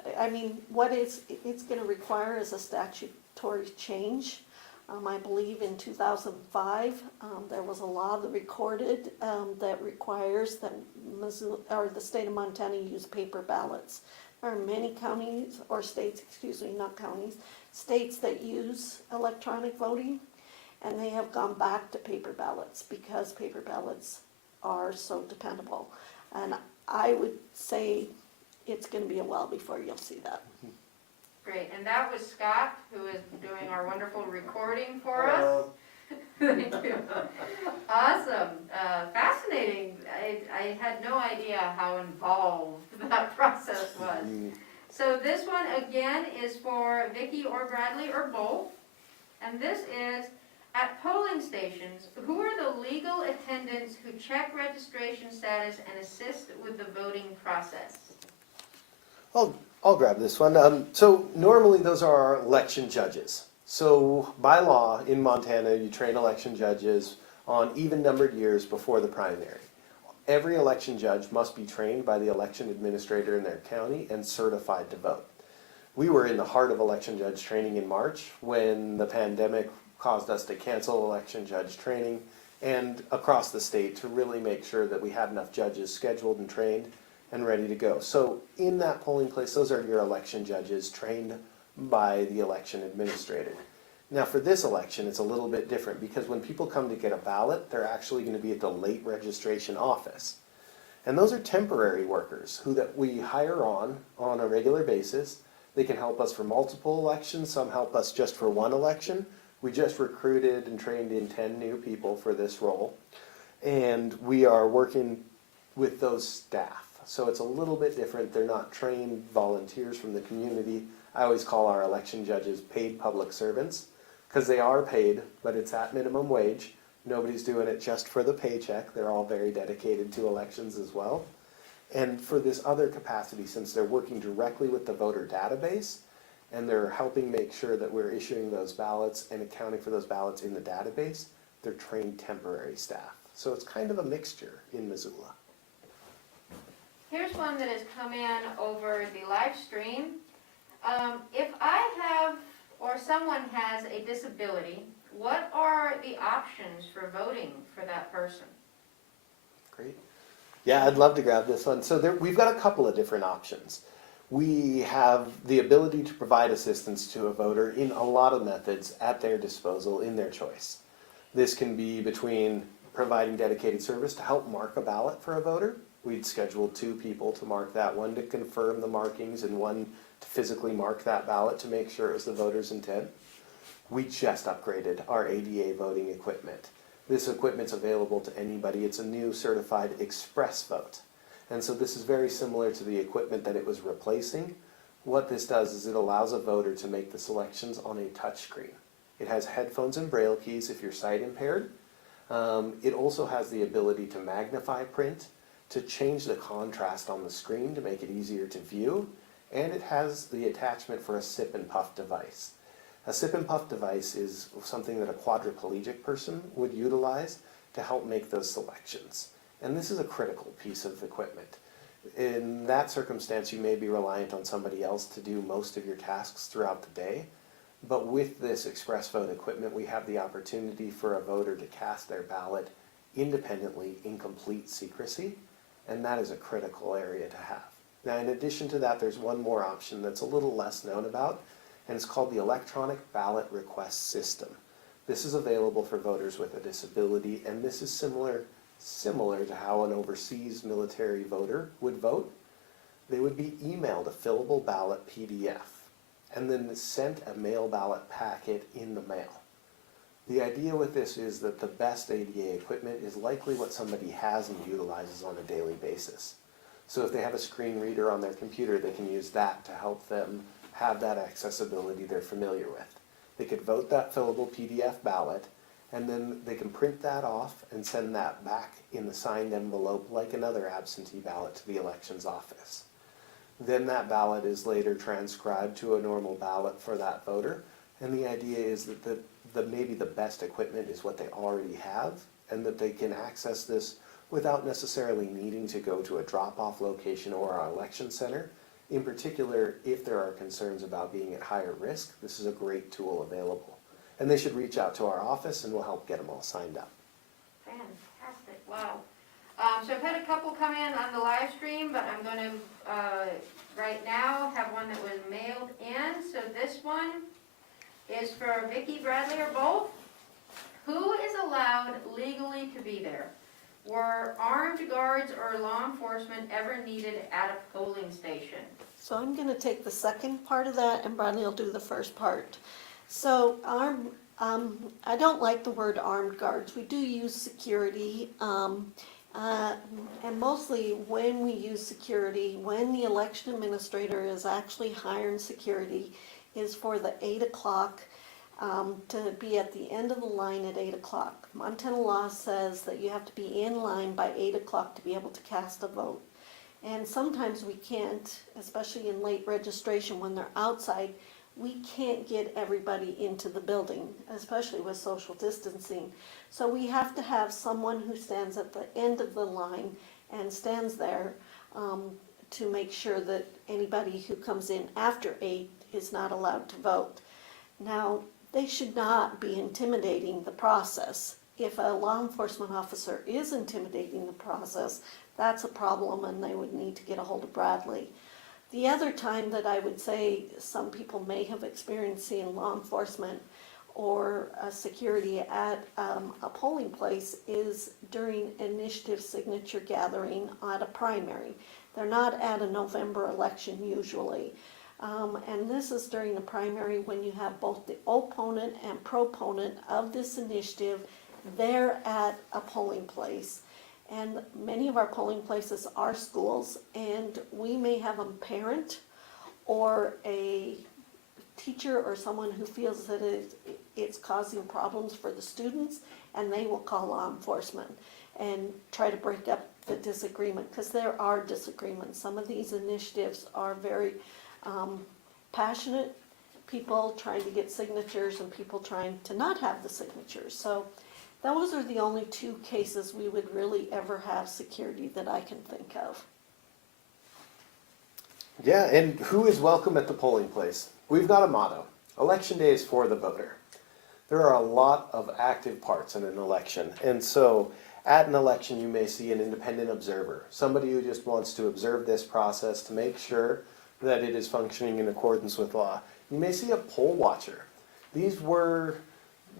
what it's gonna require is a statutory change. I believe in 2005, there was a law that recorded that requires that Missoula, or the state of Montana use paper ballots. are many counties, or states, excuse me, not counties, states that use electronic voting, and they have gone back to paper ballots because paper ballots are so dependable. And I would say it's gonna be a while before you'll see that. Great, and that was Scott, who is doing our wonderful recording for us. Thank you. Awesome, fascinating. I had no idea how involved that process was. So this one again is for Vicky or Bradley or both. And this is, at polling stations, who are the legal attendants who check registration status and assist with the voting process? I'll grab this one. So normally those are our election judges. So by law in Montana, you train election judges on even-numbered years before the primary. Every election judge must be trained by the election administrator in their county and certified to vote. We were in the heart of election judge training in March when the pandemic caused us to cancel election judge training and across the state to really make sure that we had enough judges scheduled and trained and ready to go. So in that polling place, those are your election judges trained by the election administrator. Now for this election, it's a little bit different because when people come to get a ballot, they're actually going to be at the late registration office. And those are temporary workers who that we hire on a regular basis. They can help us for multiple elections. Some help us just for one election. We just recruited and trained in 10 new people for this role. And we are working with those staff. So it's a little bit different. They're not trained volunteers from the community. I always call our election judges paid public servants because they are paid, but it's at minimum wage. Nobody's doing it just for the paycheck. They're all very dedicated to elections as well. And for this other capacity, since they're working directly with the voter database and they're helping make sure that we're issuing those ballots and accounting for those ballots in the database, they're trained temporary staff. So it's kind of a mixture in Missoula. Here's one that has come in over the live stream. If I have, or someone has a disability, what are the options for voting for that person? Great. Yeah, I'd love to grab this one. So we've got a couple of different options. We have the ability to provide assistance to a voter in a lot of methods at their disposal in their choice. This can be between providing dedicated service to help mark a ballot for a voter. We'd schedule 2 people to mark that, one to confirm the markings and one to physically mark that ballot to make sure it was the voter's intent. We just upgraded our ADA voting equipment. This equipment's available to anybody. It's a new certified express vote. And so this is very similar to the equipment that it was replacing. What this does is it allows a voter to make the selections on a touchscreen. It has headphones and braille keys if you're sight impaired. It also has the ability to magnify print, to change the contrast on the screen to make it easier to view, and it has the attachment for a sip and puff device. A sip and puff device is something that a quadriplegic person would utilize to help make those selections. And this is a critical piece of equipment. In that circumstance, you may be reliant on somebody else to do most of your tasks throughout the day. But with this express vote equipment, we have the opportunity for a voter to cast their ballot independently in complete secrecy. And that is a critical area to have. Now, in addition to that, there's one more option that's a little less known about, and it's called the Electronic Ballot Request System. This is available for voters with a disability, and this is similar to how an overseas military voter would vote. They would be emailed a fillable ballot PDF, and then sent a mail ballot packet in the mail. The idea with this is that the best ADA equipment is likely what somebody has and utilizes on a daily basis. So if they have a screen reader on their computer, they can use that to help them have that accessibility they're familiar with. They could vote that fillable PDF ballot, and then they can print that off and send that back in the signed envelope like another absentee ballot to the elections office. Then that ballot is later transcribed to a normal ballot for that voter, and the idea is that maybe the best equipment is what they already have, and that they can access this without necessarily needing to go to a drop-off location or our election center. In particular, if there are concerns about being at higher risk, this is a great tool available. And they should reach out to our office and we'll help get them all signed up. Fantastic, wow. So I've had a couple come in on the live stream, but I'm gonna, right now, have one that was mailed in. So this one is for Vicky, Bradley, or both. Who is allowed legally to be there? Were armed guards or law enforcement ever needed at a polling station? So I'm gonna take the second part of that and Bradley will do the first part. So I don't like the word armed guards. We do use security, and mostly when we use security, when the election administrator is actually hiring security, is for the 8 o'clock, to be at the end of the line at 8 o'clock. Montana law says that you have to be in line by 8 o'clock to be able to cast a vote. And sometimes we can't, especially in late registration when they're outside, we can't get everybody into the building, especially with social distancing. So we have to have someone who stands at the end of the line and stands there to make sure that anybody who comes in after 8 is not allowed to vote. Now, they should not be intimidating the process. If a law enforcement officer is intimidating the process, that's a problem and they would need to get a hold of Bradley. The other time that I would say some people may have experienced seeing law enforcement or security at a polling place is during initiative signature gathering at a primary. They're not at a November election usually. And this is during the primary when you have both the opponent and proponent of this initiative there at a polling place. And many of our polling places are schools, and we may have a parent or a teacher or someone who feels that it's causing problems for the students, and they will call law enforcement and try to break up the disagreement, because there are disagreements. Some of these initiatives are very passionate, people trying to get signatures and people trying to not have the signatures. So those are the only two cases we would really ever have security that I can think of. Yeah, and who is welcome at the polling place? We've got a motto. Election day is for the voter. There are a lot of active parts in an election, and so at an election you may see an independent observer, somebody who just wants to observe this process to make sure that it is functioning in accordance with law. You may see a poll watcher. These were,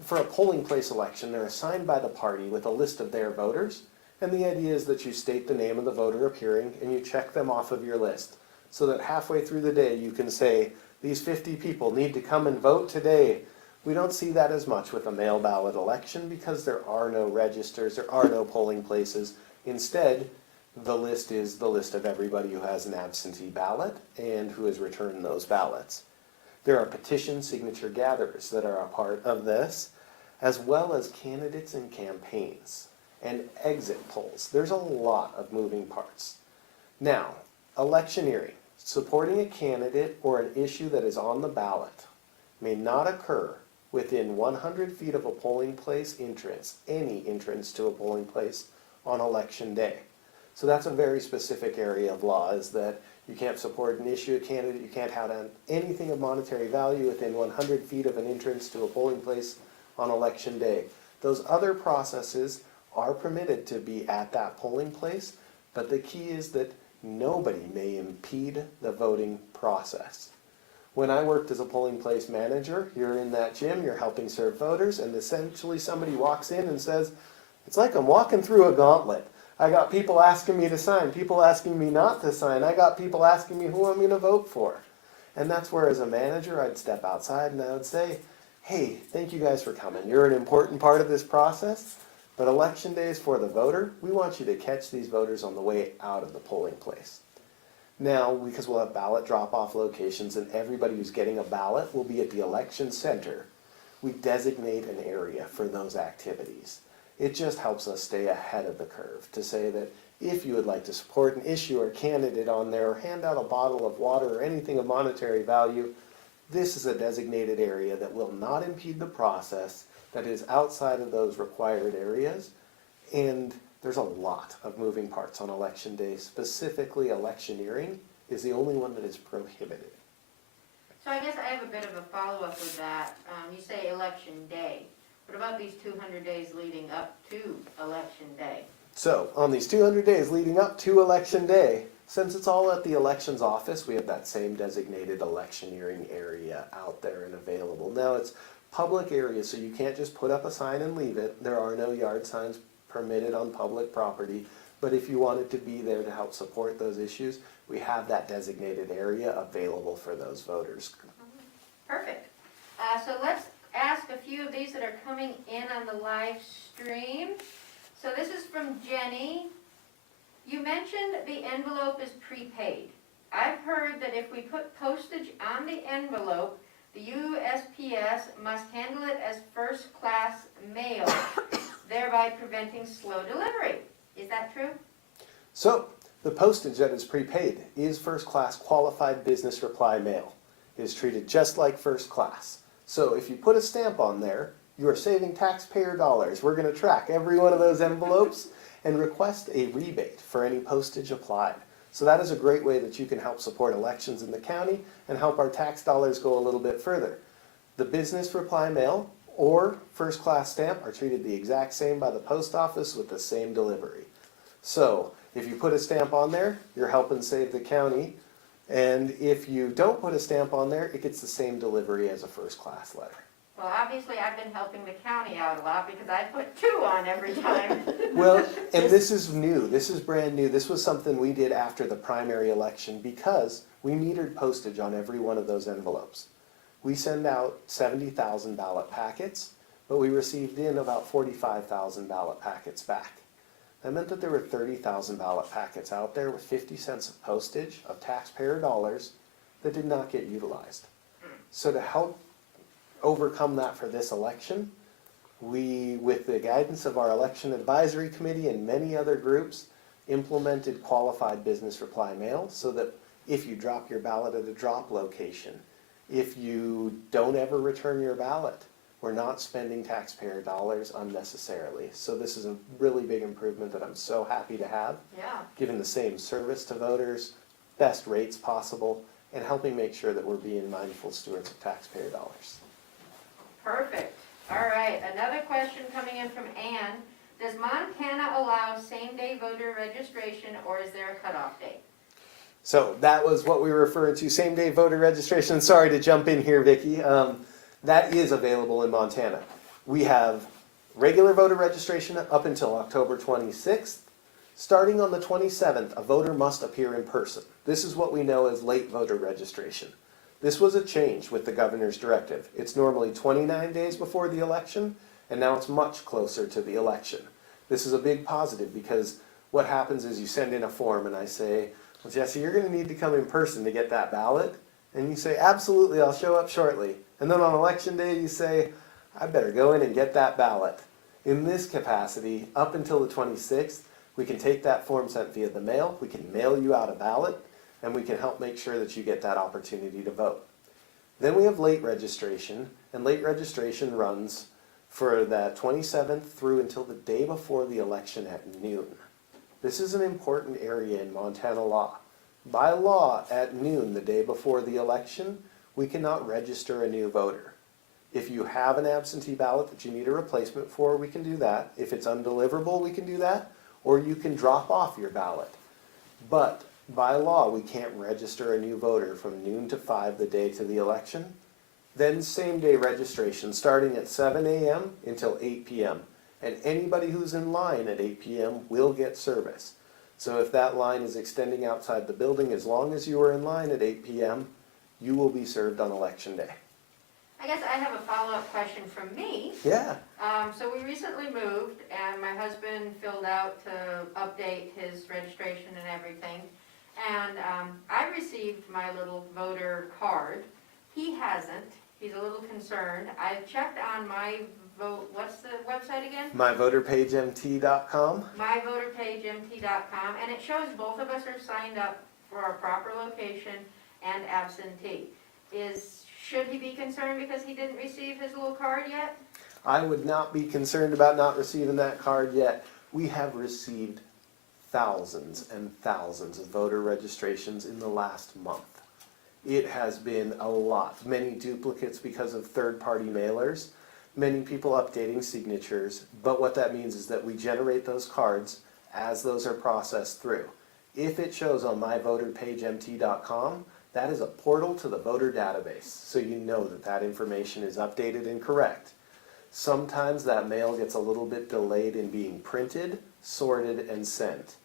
for a polling place election, they're assigned by the party with a list of their voters, and the idea is that you state the name of the voter appearing and you check them off of your list, so that halfway through the day you can say, these 50 people need to come and vote today. We don't see that as much with a mail ballot election because there are no registers, there are no polling places. Instead, the list is the list of everybody who has an absentee ballot and who has returned those ballots. There are petition signature gatherers that are a part of this, as well as candidates and campaigns and exit polls. There's a lot of moving parts. Now, electioneering, supporting a candidate or an issue that is on the ballot may not occur within 100 feet of a polling place entrance, any entrance to a polling place on election day. So that's a very specific area of law, is that you can't support an issue, a candidate, you can't have anything of monetary value within 100 feet of an entrance to a polling place on election day. Those other processes are permitted to be at that polling place, but the key is that nobody may impede the voting process. When I worked as a polling place manager, you're in that gym, you're helping serve voters, and essentially somebody walks in and says, it's like I'm walking through a gauntlet. I got people asking me to sign, people asking me not to sign. I got people asking me who I'm going to vote for. And that's where, as a manager, I'd step outside and I would say, hey, thank you guys for coming. You're an important part of this process, but election day is for the voter. We want you to catch these voters on the way out of the polling place. Now, because we'll have ballot drop-off locations and everybody who's getting a ballot will be at the election center, we designate an area for those activities. It just helps us stay ahead of the curve to say that if you would like to support an issue or candidate on there, or hand out a bottle of water or anything of monetary value, this is a designated area that will not impede the process, that is outside of those required areas. And there's a lot of moving parts on election day. Specifically, electioneering is the only one that is prohibited. So I guess I have a bit of a follow-up with that. You say election day. What about these 200 days leading up to election day? So, on these 200 days leading up to Election Day, since it's all at the elections office, we have that same designated electioneering area out there and available. Now, it's public area, so you can't just put up a sign and leave it. There are no yard signs permitted on public property, but if you wanted to be there to help support those issues, we have that designated area available for those voters. Perfect. So let's ask a few of these that are coming in on the live stream. So this is from Jenny. You mentioned the envelope is prepaid. I've heard that if we put postage on the envelope, the USPS must handle it as first-class mail, thereby preventing slow delivery. Is that true? So, the postage that is prepaid is first class qualified business reply mail. It is treated just like first class. So, if you put a stamp on there, you are saving taxpayer dollars. We're going to track every one of those envelopes and request a rebate for any postage applied. So that is a great way that you can help support elections in the county and help our tax dollars go a little bit further. The business reply mail or first class stamp are treated the exact same by the post office with the same delivery. So if you put a stamp on there, you're helping save the county. And if you don't put a stamp on there, it gets the same delivery as a first class letter. Well, obviously, I've been helping the county out a lot because I put 2 on every time. Well, and this is new. This is brand new. This was something we did after the primary election because we metered postage on every one of those envelopes. We send out 70,000 ballot packets, but we received in about 45,000 ballot packets back. That meant that there were 30,000 ballot packets out there with 50 cents of postage of taxpayer dollars that did not get utilized. So to help overcome that for this election, we, with the guidance of our election advisory committee and many other groups, implemented qualified business reply mail so that if you drop your ballot at a drop location, if you don't ever return your ballot, we're not spending taxpayer dollars unnecessarily. So this is a really big improvement that I'm so happy to have, giving the same service to voters, best rates possible, and helping make sure that we're being mindful stewards of taxpayer dollars. Perfect. All right, another question coming in from Ann. Does Montana allow same-day voter registration, or is there a cutoff date? So that was what we were referring to, same-day voter registration. Sorry to jump in here, Vicki. That is available in Montana. We have regular voter registration up until October 26th. Starting on the 27th, a voter must appear in person. This is what we know as late voter registration. This was a change with the governor's directive. It's normally 29 days before the election, and now it's much closer to the election. This is a big positive because what happens is you send in a form and I say, well, Jesse, you're going to need to come in person to get that ballot. And you say, absolutely, I'll show up shortly. And then on election day, you say, I better go in and get that ballot. In this capacity, up until the 26th, we can take that form sent via the mail, we can mail you out a ballot, and we can help make sure that you get that opportunity to vote. Then we have late registration, and late registration runs for that 27th through until the day before the election at noon. This is an important area in Montana law. By law, at noon, the day before the election, we cannot register a new voter. If you have an absentee ballot that you need a replacement for, we can do that. If it's undeliverable, we can do that. Or you can drop off your ballot. But by law, we can't register a new voter from noon to 5 the day to the election. Then same-day registration starting at 7 a.m. until 8 p.m. And anybody who's in line at 8 p.m. will get service. So if that line is extending outside the building, as long as you are in line at 8 p.m., you will be served on election day. I guess I have a follow-up question from me. Yeah. So we recently moved, and my husband filled out to update his registration and everything. And I received my little voter card. He hasn't. He's a little concerned. I've checked on my vote. What's the website again? MyVoterPageMT.com. MyVoterPageMT.com, and it shows both of us are signed up for a proper location and absentee. Should he be concerned because he didn't receive his little card yet? I would not be concerned about not receiving that card yet. We have received thousands and thousands of voter registrations in the last month. It has been a lot. Many duplicates because of third-party mailers, many people updating signatures, but what that means is that we generate those cards as those are processed through. If it shows on myvoterpagemt.com, that is a portal to the voter database, so you know that that information is updated and correct. Sometimes that mail gets a little bit delayed in being printed, sorted, and sent.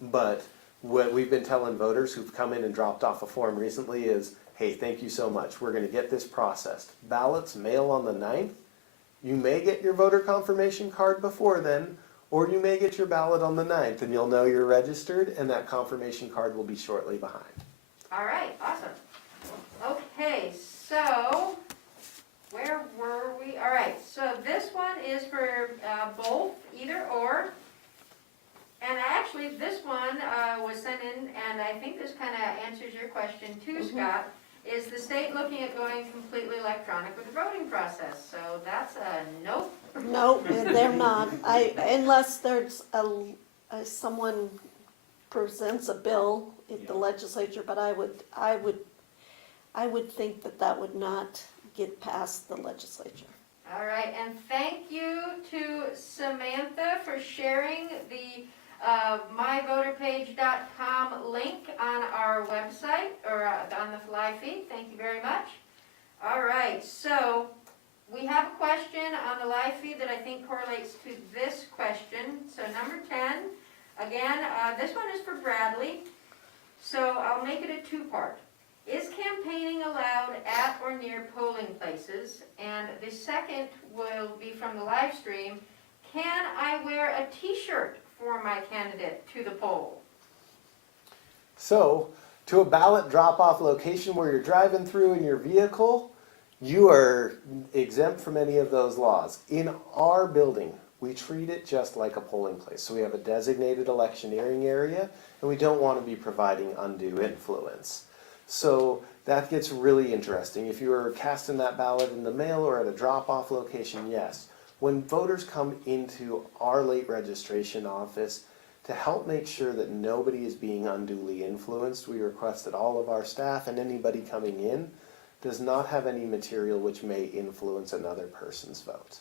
But what we've been telling voters who've come in and dropped off a form recently is, hey, thank you so much, we're going to get this processed. Ballots mail on the 9th. You may get your voter confirmation card before then, or you may get your ballot on the 9th, and you'll know you're registered, and that confirmation card will be shortly behind. All right, awesome. Okay, so where were we? All right, so this one is for both, either or. And actually, this one was sent in, and I think this kind of answers your question too, Scott. Is the state looking at going completely electronic with the voting process? So that's a nope. No, they're not. Unless there's someone presents a bill at the legislature, but I would think that would not get past the legislature. All right, and thank you to Samantha for sharing the myvoterpage.com link on our website, or on the live feed. Thank you very much. All right, so we have a question on the live feed that I think correlates to this question. So number 10, again, this one is for Bradley. So I'll make it a two-part. Is campaigning allowed at or near polling places? And the second will be from the live stream. Can I wear a t-shirt for my candidate to the poll? So, to a ballot drop-off location where you're driving through in your vehicle, you are exempt from any of those laws. In our building, we treat it just like a polling place. So we have a designated electioneering area, and we don't want to be providing undue influence. So that gets really interesting. If you are casting that ballot in the mail or at a drop-off location, yes. When voters come into our late registration office, to help make sure that nobody is being unduly influenced, we request that all of our staff and anybody coming in does not have any material which may influence another person's vote.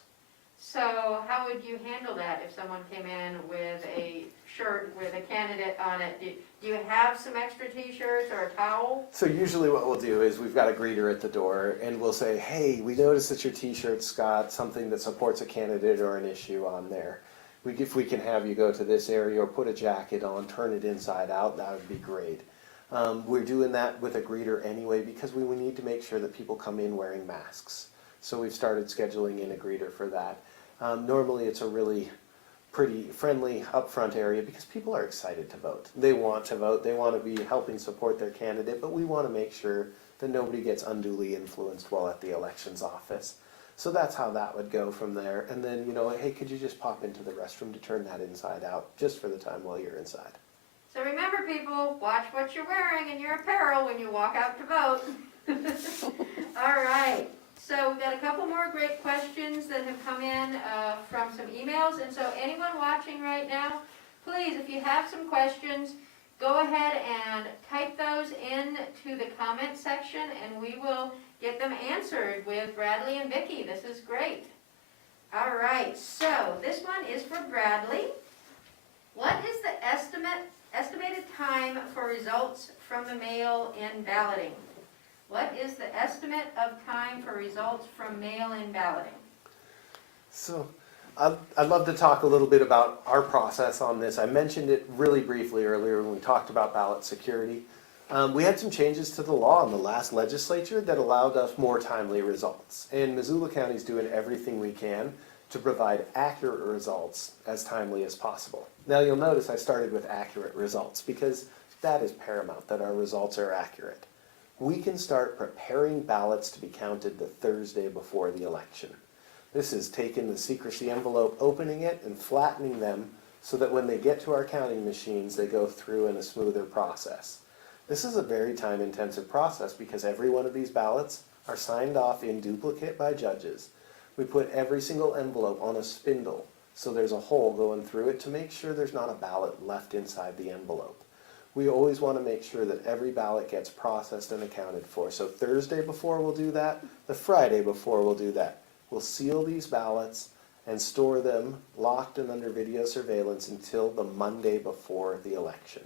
So how would you handle that if someone came in with a shirt with a candidate on it? Do you have some extra t-shirts or a towel? So usually what we'll do is we've got a greeter at the door and we'll say, hey, we noticed that your t-shirt's got something that supports a candidate or an issue on there. If we can have you go to this area or put a jacket on, turn it inside out, that would be great. We're doing that with a greeter anyway because we need to make sure that people come in wearing masks. So we've started scheduling in a greeter for that. Normally it's a really pretty friendly upfront area because people are excited to vote. They want to vote, they want to be helping support their candidate, but we want to make sure that nobody gets unduly influenced while at the elections office. So that's how that would go from there. And then, hey, could you just pop into the restroom to turn that inside out just for the time while you're inside? So remember, people, watch what you're wearing and your apparel when you walk out to vote. All right. So we've got a couple more great questions that have come in from some emails. And so anyone watching right now, please, if you have some questions, go ahead and type those into the comment section and we will get them answered with Bradley and Vicki. This is great. All right, so this one is for Bradley. What is the estimated time for results from the mail-in balloting? What is the estimate of time for results from mail-in balloting? So I'd love to talk a little bit about our process on this. I mentioned it really briefly earlier when we talked about ballot security. We had some changes to the law in the last legislature that allowed us more timely results. And Missoula County is doing everything we can to provide accurate results as timely as possible. Now you'll notice I started with accurate results because that is paramount, that our results are accurate. We can start preparing ballots to be counted the Thursday before the election. This is taking the secrecy envelope, opening it, and flattening them so that when they get to our counting machines, they go through in a smoother process. This is a very time-intensive process because every one of these ballots are signed off in duplicate by judges. We put every single envelope on a spindle so there's a hole going through it to make sure there's not a ballot left inside the envelope. We always want to make sure that every ballot gets processed and accounted for. So Thursday before we'll do that, the Friday before we'll do that. We'll seal these ballots and store them locked and under video surveillance until the Monday before the election.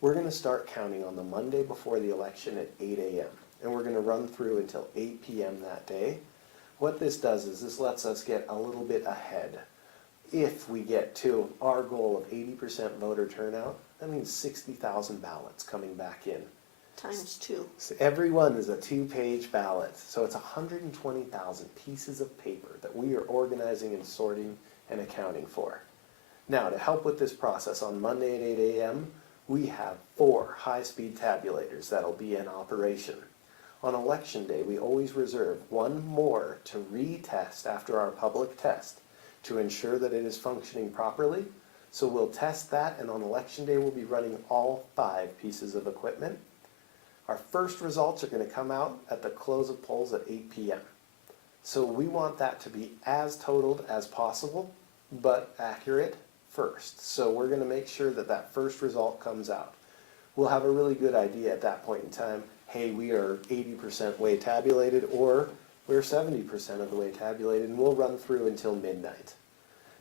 We're going to start counting on the Monday before the election at 8 a.m. and we're going to run through until 8 p.m. that day. What this does is this lets us get a little bit ahead. If we get to our goal of 80% voter turnout, that means 60,000 ballots coming back in. Times 2. So every one is a 2-page ballot. So it's 120,000 pieces of paper that we are organizing and sorting and accounting for. Now, to help with this process, on Monday at 8 a.m., we have 4 high-speed tabulators that'll be in operation. On election day, we always reserve 1 more to retest after our public test to ensure that it is functioning properly. So we'll test that, and on election day, we'll be running all 5 pieces of equipment. Our first results are going to come out at the close of polls at 8 p.m. So we want that to be as totaled as possible, but accurate first. So we're going to make sure that that first result comes out. We'll have a really good idea at that point in time, hey, we are 80% way tabulated, or we're 70% of the way tabulated, and we'll run through until midnight.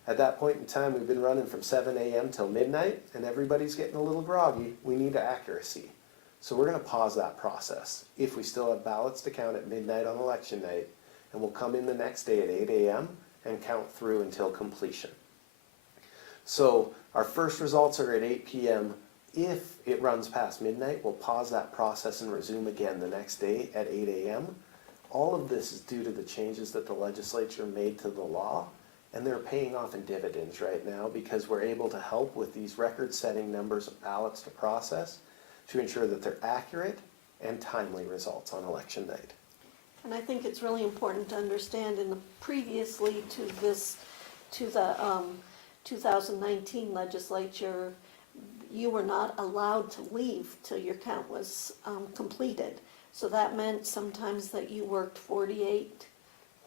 At that point in time, we've been running from 7 a.m. till midnight, and everybody's getting a little groggy. We need accuracy. So we're going to pause that process. If we still have ballots to count at midnight on election night, and we'll come in the next day at 8 a.m. and count through until completion. So our first results are at 8 p.m. If it runs past midnight, we'll pause that process and resume again the next day at 8 a.m. All of this is due to the changes that the legislature made to the law, and they're paying off in dividends right now because we're able to help with these record-setting numbers of ballots to process to ensure that they're accurate and timely results on election night. And I think it's really important to understand in the previously to the 2019 legislature, you were not allowed to leave till your count was completed. So that meant sometimes that you worked 48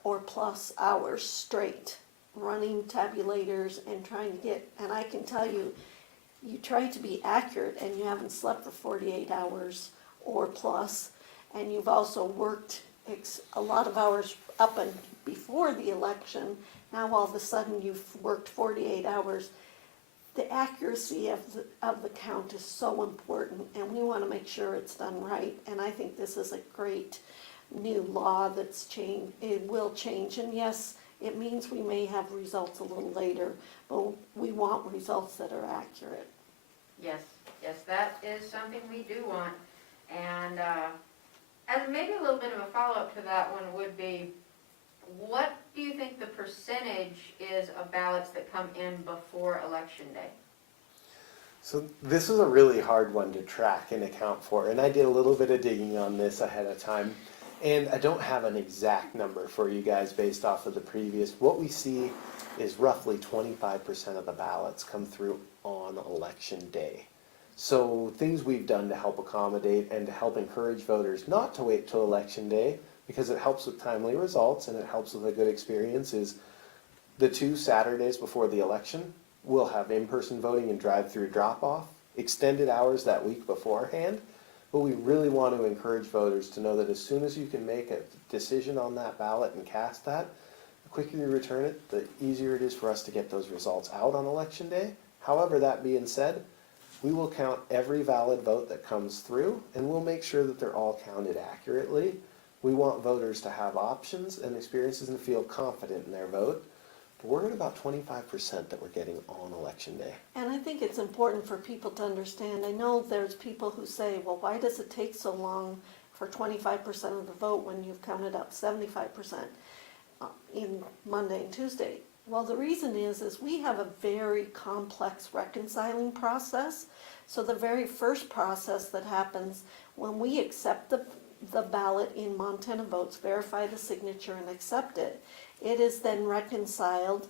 or plus hours straight running tabulators and trying to get, and I can tell you, you try to be accurate and you haven't slept for 48 hours or plus, and you've also worked a lot of hours up and before the election. Now all of a sudden you've worked 48 hours. The accuracy of the count is so important, and we want to make sure it's done right. And I think this is a great new law that's changed. It will change, and yes, it means we may have results a little later, but we want results that are accurate. Yes, that is something we do want. And as maybe a little bit of a follow-up to that one would be, what do you think the percentage is of ballots that come in before Election Day? So this is a really hard one to track and account for, and I did a little bit of digging on this ahead of time, and I don't have an exact number for you guys based off of the previous. What we see is roughly 25% of the ballots come through on election day. So things we've done to help accommodate and to help encourage voters not to wait till election day, because it helps with timely results and it helps with a good experience, is the 2 Saturdays before the election, we'll have in-person voting and drive-through drop-off, extended hours that week beforehand. But we really want to encourage voters to know that as soon as you can make a decision on that ballot and cast that, the quicker you return it, the easier it is for us to get those results out on election day. However, that being said, we will count every valid vote that comes through, and we'll make sure that they're all counted accurately. We want voters to have options and experiences and feel confident in their vote. But we're at about 25% that we're getting on election day. And I think it's important for people to understand. I know there's people who say, well, why does it take so long for 25% of the vote when you've counted up 75% in Monday and Tuesday? Well, the reason is we have a very complex reconciling process. So the very first process that happens when we accept the ballot in Montana Votes, verify the signature and accept it, it is then reconciled.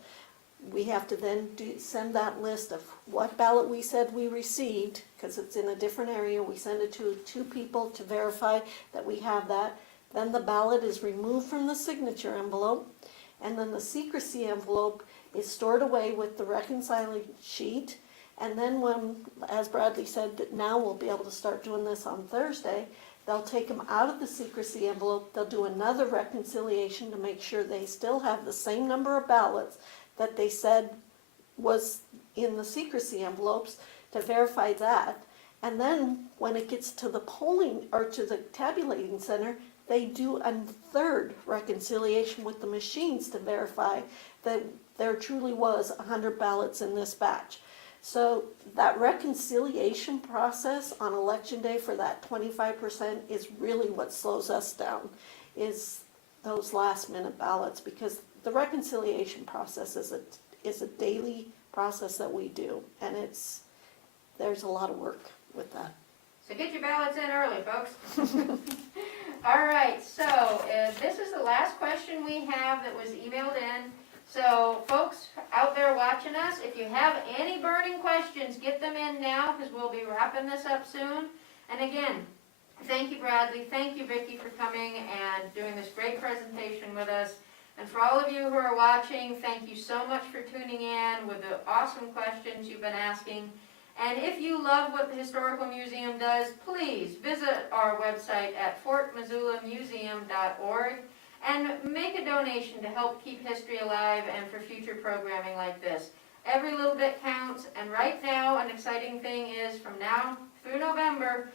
We have to then send that list of what ballot we said we received, because it's in a different area. We send it to 2 people to verify that we have that. Then the ballot is removed from the signature envelope, and then the secrecy envelope is stored away with the reconciling sheet. And then when, as Bradley said, that now we'll be able to start doing this on Thursday, they'll take them out of the secrecy envelope. They'll do another reconciliation to make sure they still have the same number of ballots that they said was in the secrecy envelopes to verify that. And then when it gets to the polling or to the tabulating center, they do a third reconciliation with the machines to verify that there truly was 100 ballots in this batch. So that reconciliation process on election day for that 25% is really what slows us down, is those last minute ballots, because the reconciliation process is a daily process that we do, and there's a lot of work with that. So get your ballots in early, folks. All right, so this is the last question we have that was emailed in. So folks out there watching us, if you have any burning questions, get them in now because we'll be wrapping this up soon. And again, thank you, Bradley. Thank you, Vicki, for coming and doing this great presentation with us. And for all of you who are watching, thank you so much for tuning in with the awesome questions you've been asking. And if you love what the Historical Museum does, please visit our website at fortmissoulamuseum.org and make a donation to help keep history alive and for future programming like this. Every little bit counts, and right now, an exciting thing is from now through November,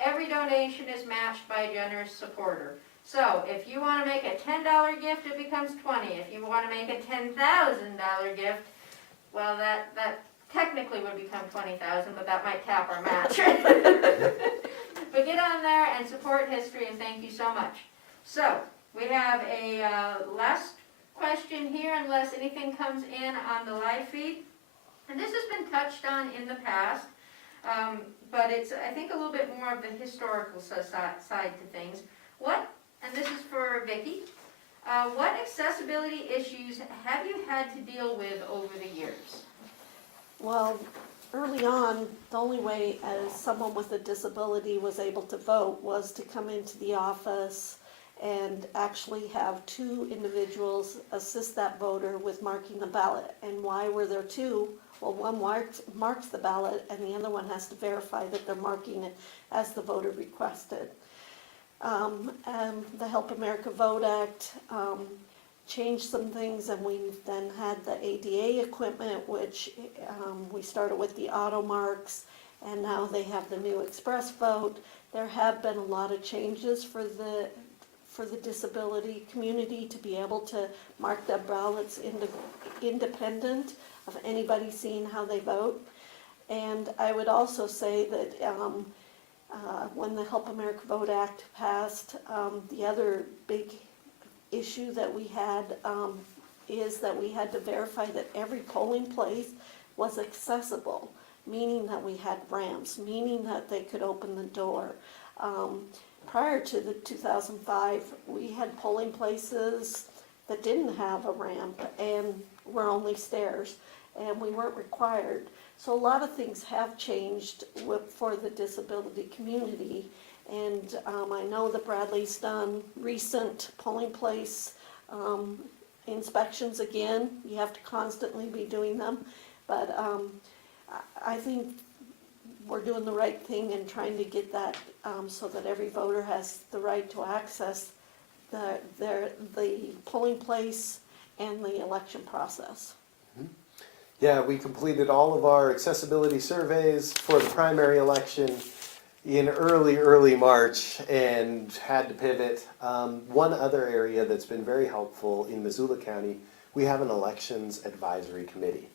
every donation is matched by a generous supporter. So if you want to make a $10 gift, it becomes $20. If you want to make a $10,000 gift, well, that technically would become $20,000, but that might cap our match. But get on there and support history, and thank you so much. So we have a last question here, unless anything comes in on the live feed. And this has been touched on in the past, but it's, I think, a little bit more of the historical side to things. And this is for Vicki, what accessibility issues have you had to deal with over the years? Well, early on, the only way as someone with a disability was able to vote was to come into the office and actually have two individuals assist that voter with marking the ballot. And why were there two? Well, one marks the ballot, and the other one has to verify that they're marking it as the voter requested. And the Help America Vote Act changed some things, and we then had the ADA equipment, which we started with the auto marks, and now they have the new express vote. There have been a lot of changes for the disability community to be able to mark their ballots independent of anybody seeing how they vote. And I would also say that when the Help America Vote Act passed, the other big issue that we had is that we had to verify that every polling place was accessible, meaning that we had ramps, meaning that they could open the door. Prior to the 2005, we had polling places that didn't have a ramp and were only stairs, and we weren't required. So a lot of things have changed for the disability community, and I know that Bradley's done recent polling place inspections again. You have to constantly be doing them, but I think we're doing the right thing in trying to get that so that every voter has the right to access the polling place and the election process. Yeah, we completed all of our accessibility surveys for the primary election in early March and had to pivot. One other area that's been very helpful in Missoula County, we have an elections advisory committee.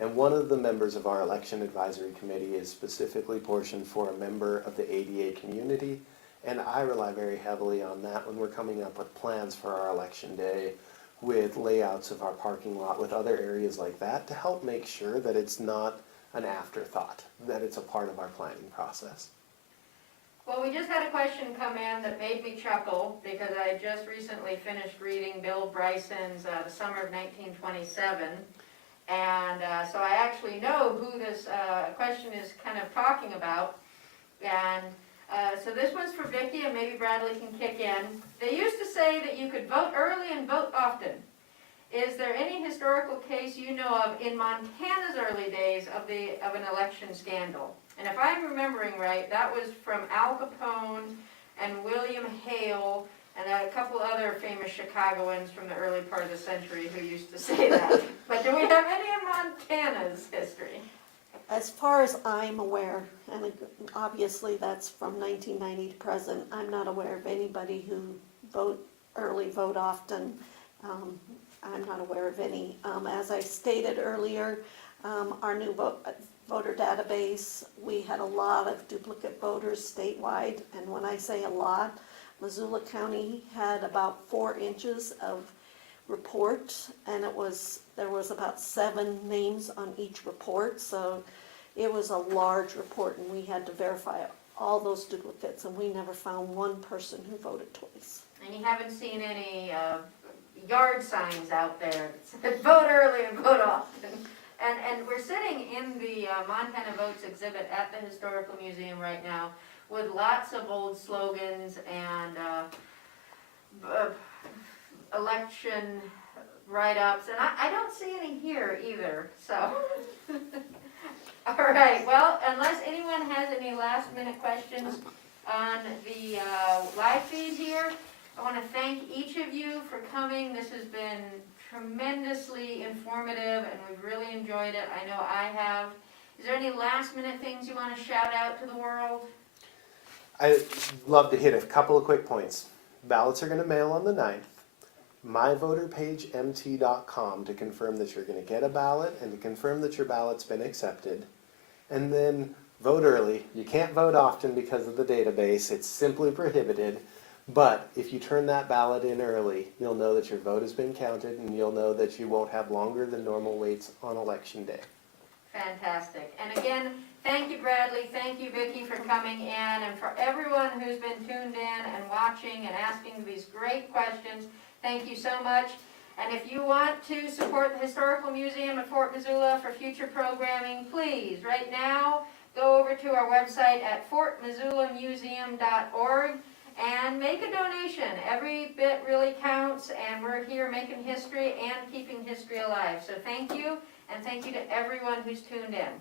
And one of the members of our election advisory committee is specifically portioned for a member of the ADA community. And I rely very heavily on that when we're coming up with plans for our election day, with layouts of our parking lot, with other areas like that, to help make sure that it's not an afterthought, that it's a part of our planning process. Well, we just had a question come in that made me chuckle because I just recently finished reading Bill Bryson's The Summer of 1927. And so I actually know who this question is kind of talking about. And so this one's for Vicki, and maybe Bradley can kick in. They used to say that you could vote early and vote often. Is there any historical case you know of in Montana's early days of an election scandal? And if I'm remembering right, that was from Al Capone and William Hale and a couple other famous Chicagoans from the early part of the century who used to say that. But do we have as far as I'm aware, and obviously that's from 1990 to present, I'm not aware of anybody who vote early, vote often. I'm not aware of any. As I stated earlier, our new voter database, we had a lot of duplicate voters statewide, and when I say a lot, Missoula County had about 4 inches of report, and there was about 7 names on each report, so it was a large report, and we had to verify all those duplicates, and we never found one person who voted twice. And you haven't seen any yard signs out there that said vote early and vote often. And we're sitting in the Montana Votes exhibit at the Historical Museum right now with lots of old slogans and election write-ups, and I don't see any here either, so. All right, well, unless anyone has any last-minute questions on the live feed here, I want to thank each of you for coming. This has been tremendously informative, and we've really enjoyed it. I know I have. Is there any last-minute things you want to shout out to the world? I'd love to hit a couple of quick points. Ballots are going to mail on the 9th. myvoterpagemt.com to confirm that you're going to get a ballot and to confirm that your ballot's been accepted. And then vote early. You can't vote often because of the database. It's simply prohibited. But if you turn that ballot in early, you'll know that your vote has been counted, and you'll know that you won't have longer than normal waits on election day. Fantastic. And again, thank you, Bradley. Thank you, Vicki, for coming in, and for everyone who's been tuned in and watching and asking these great questions. Thank you so much. And if you want to support the Historical Museum at Fort Missoula for future programming, please, right now, go over to our website at fortmissoulamuseum.org and make a donation. Every bit really counts, and we're here making history and keeping history alive. So thank you, and thank you to everyone who's tuned in.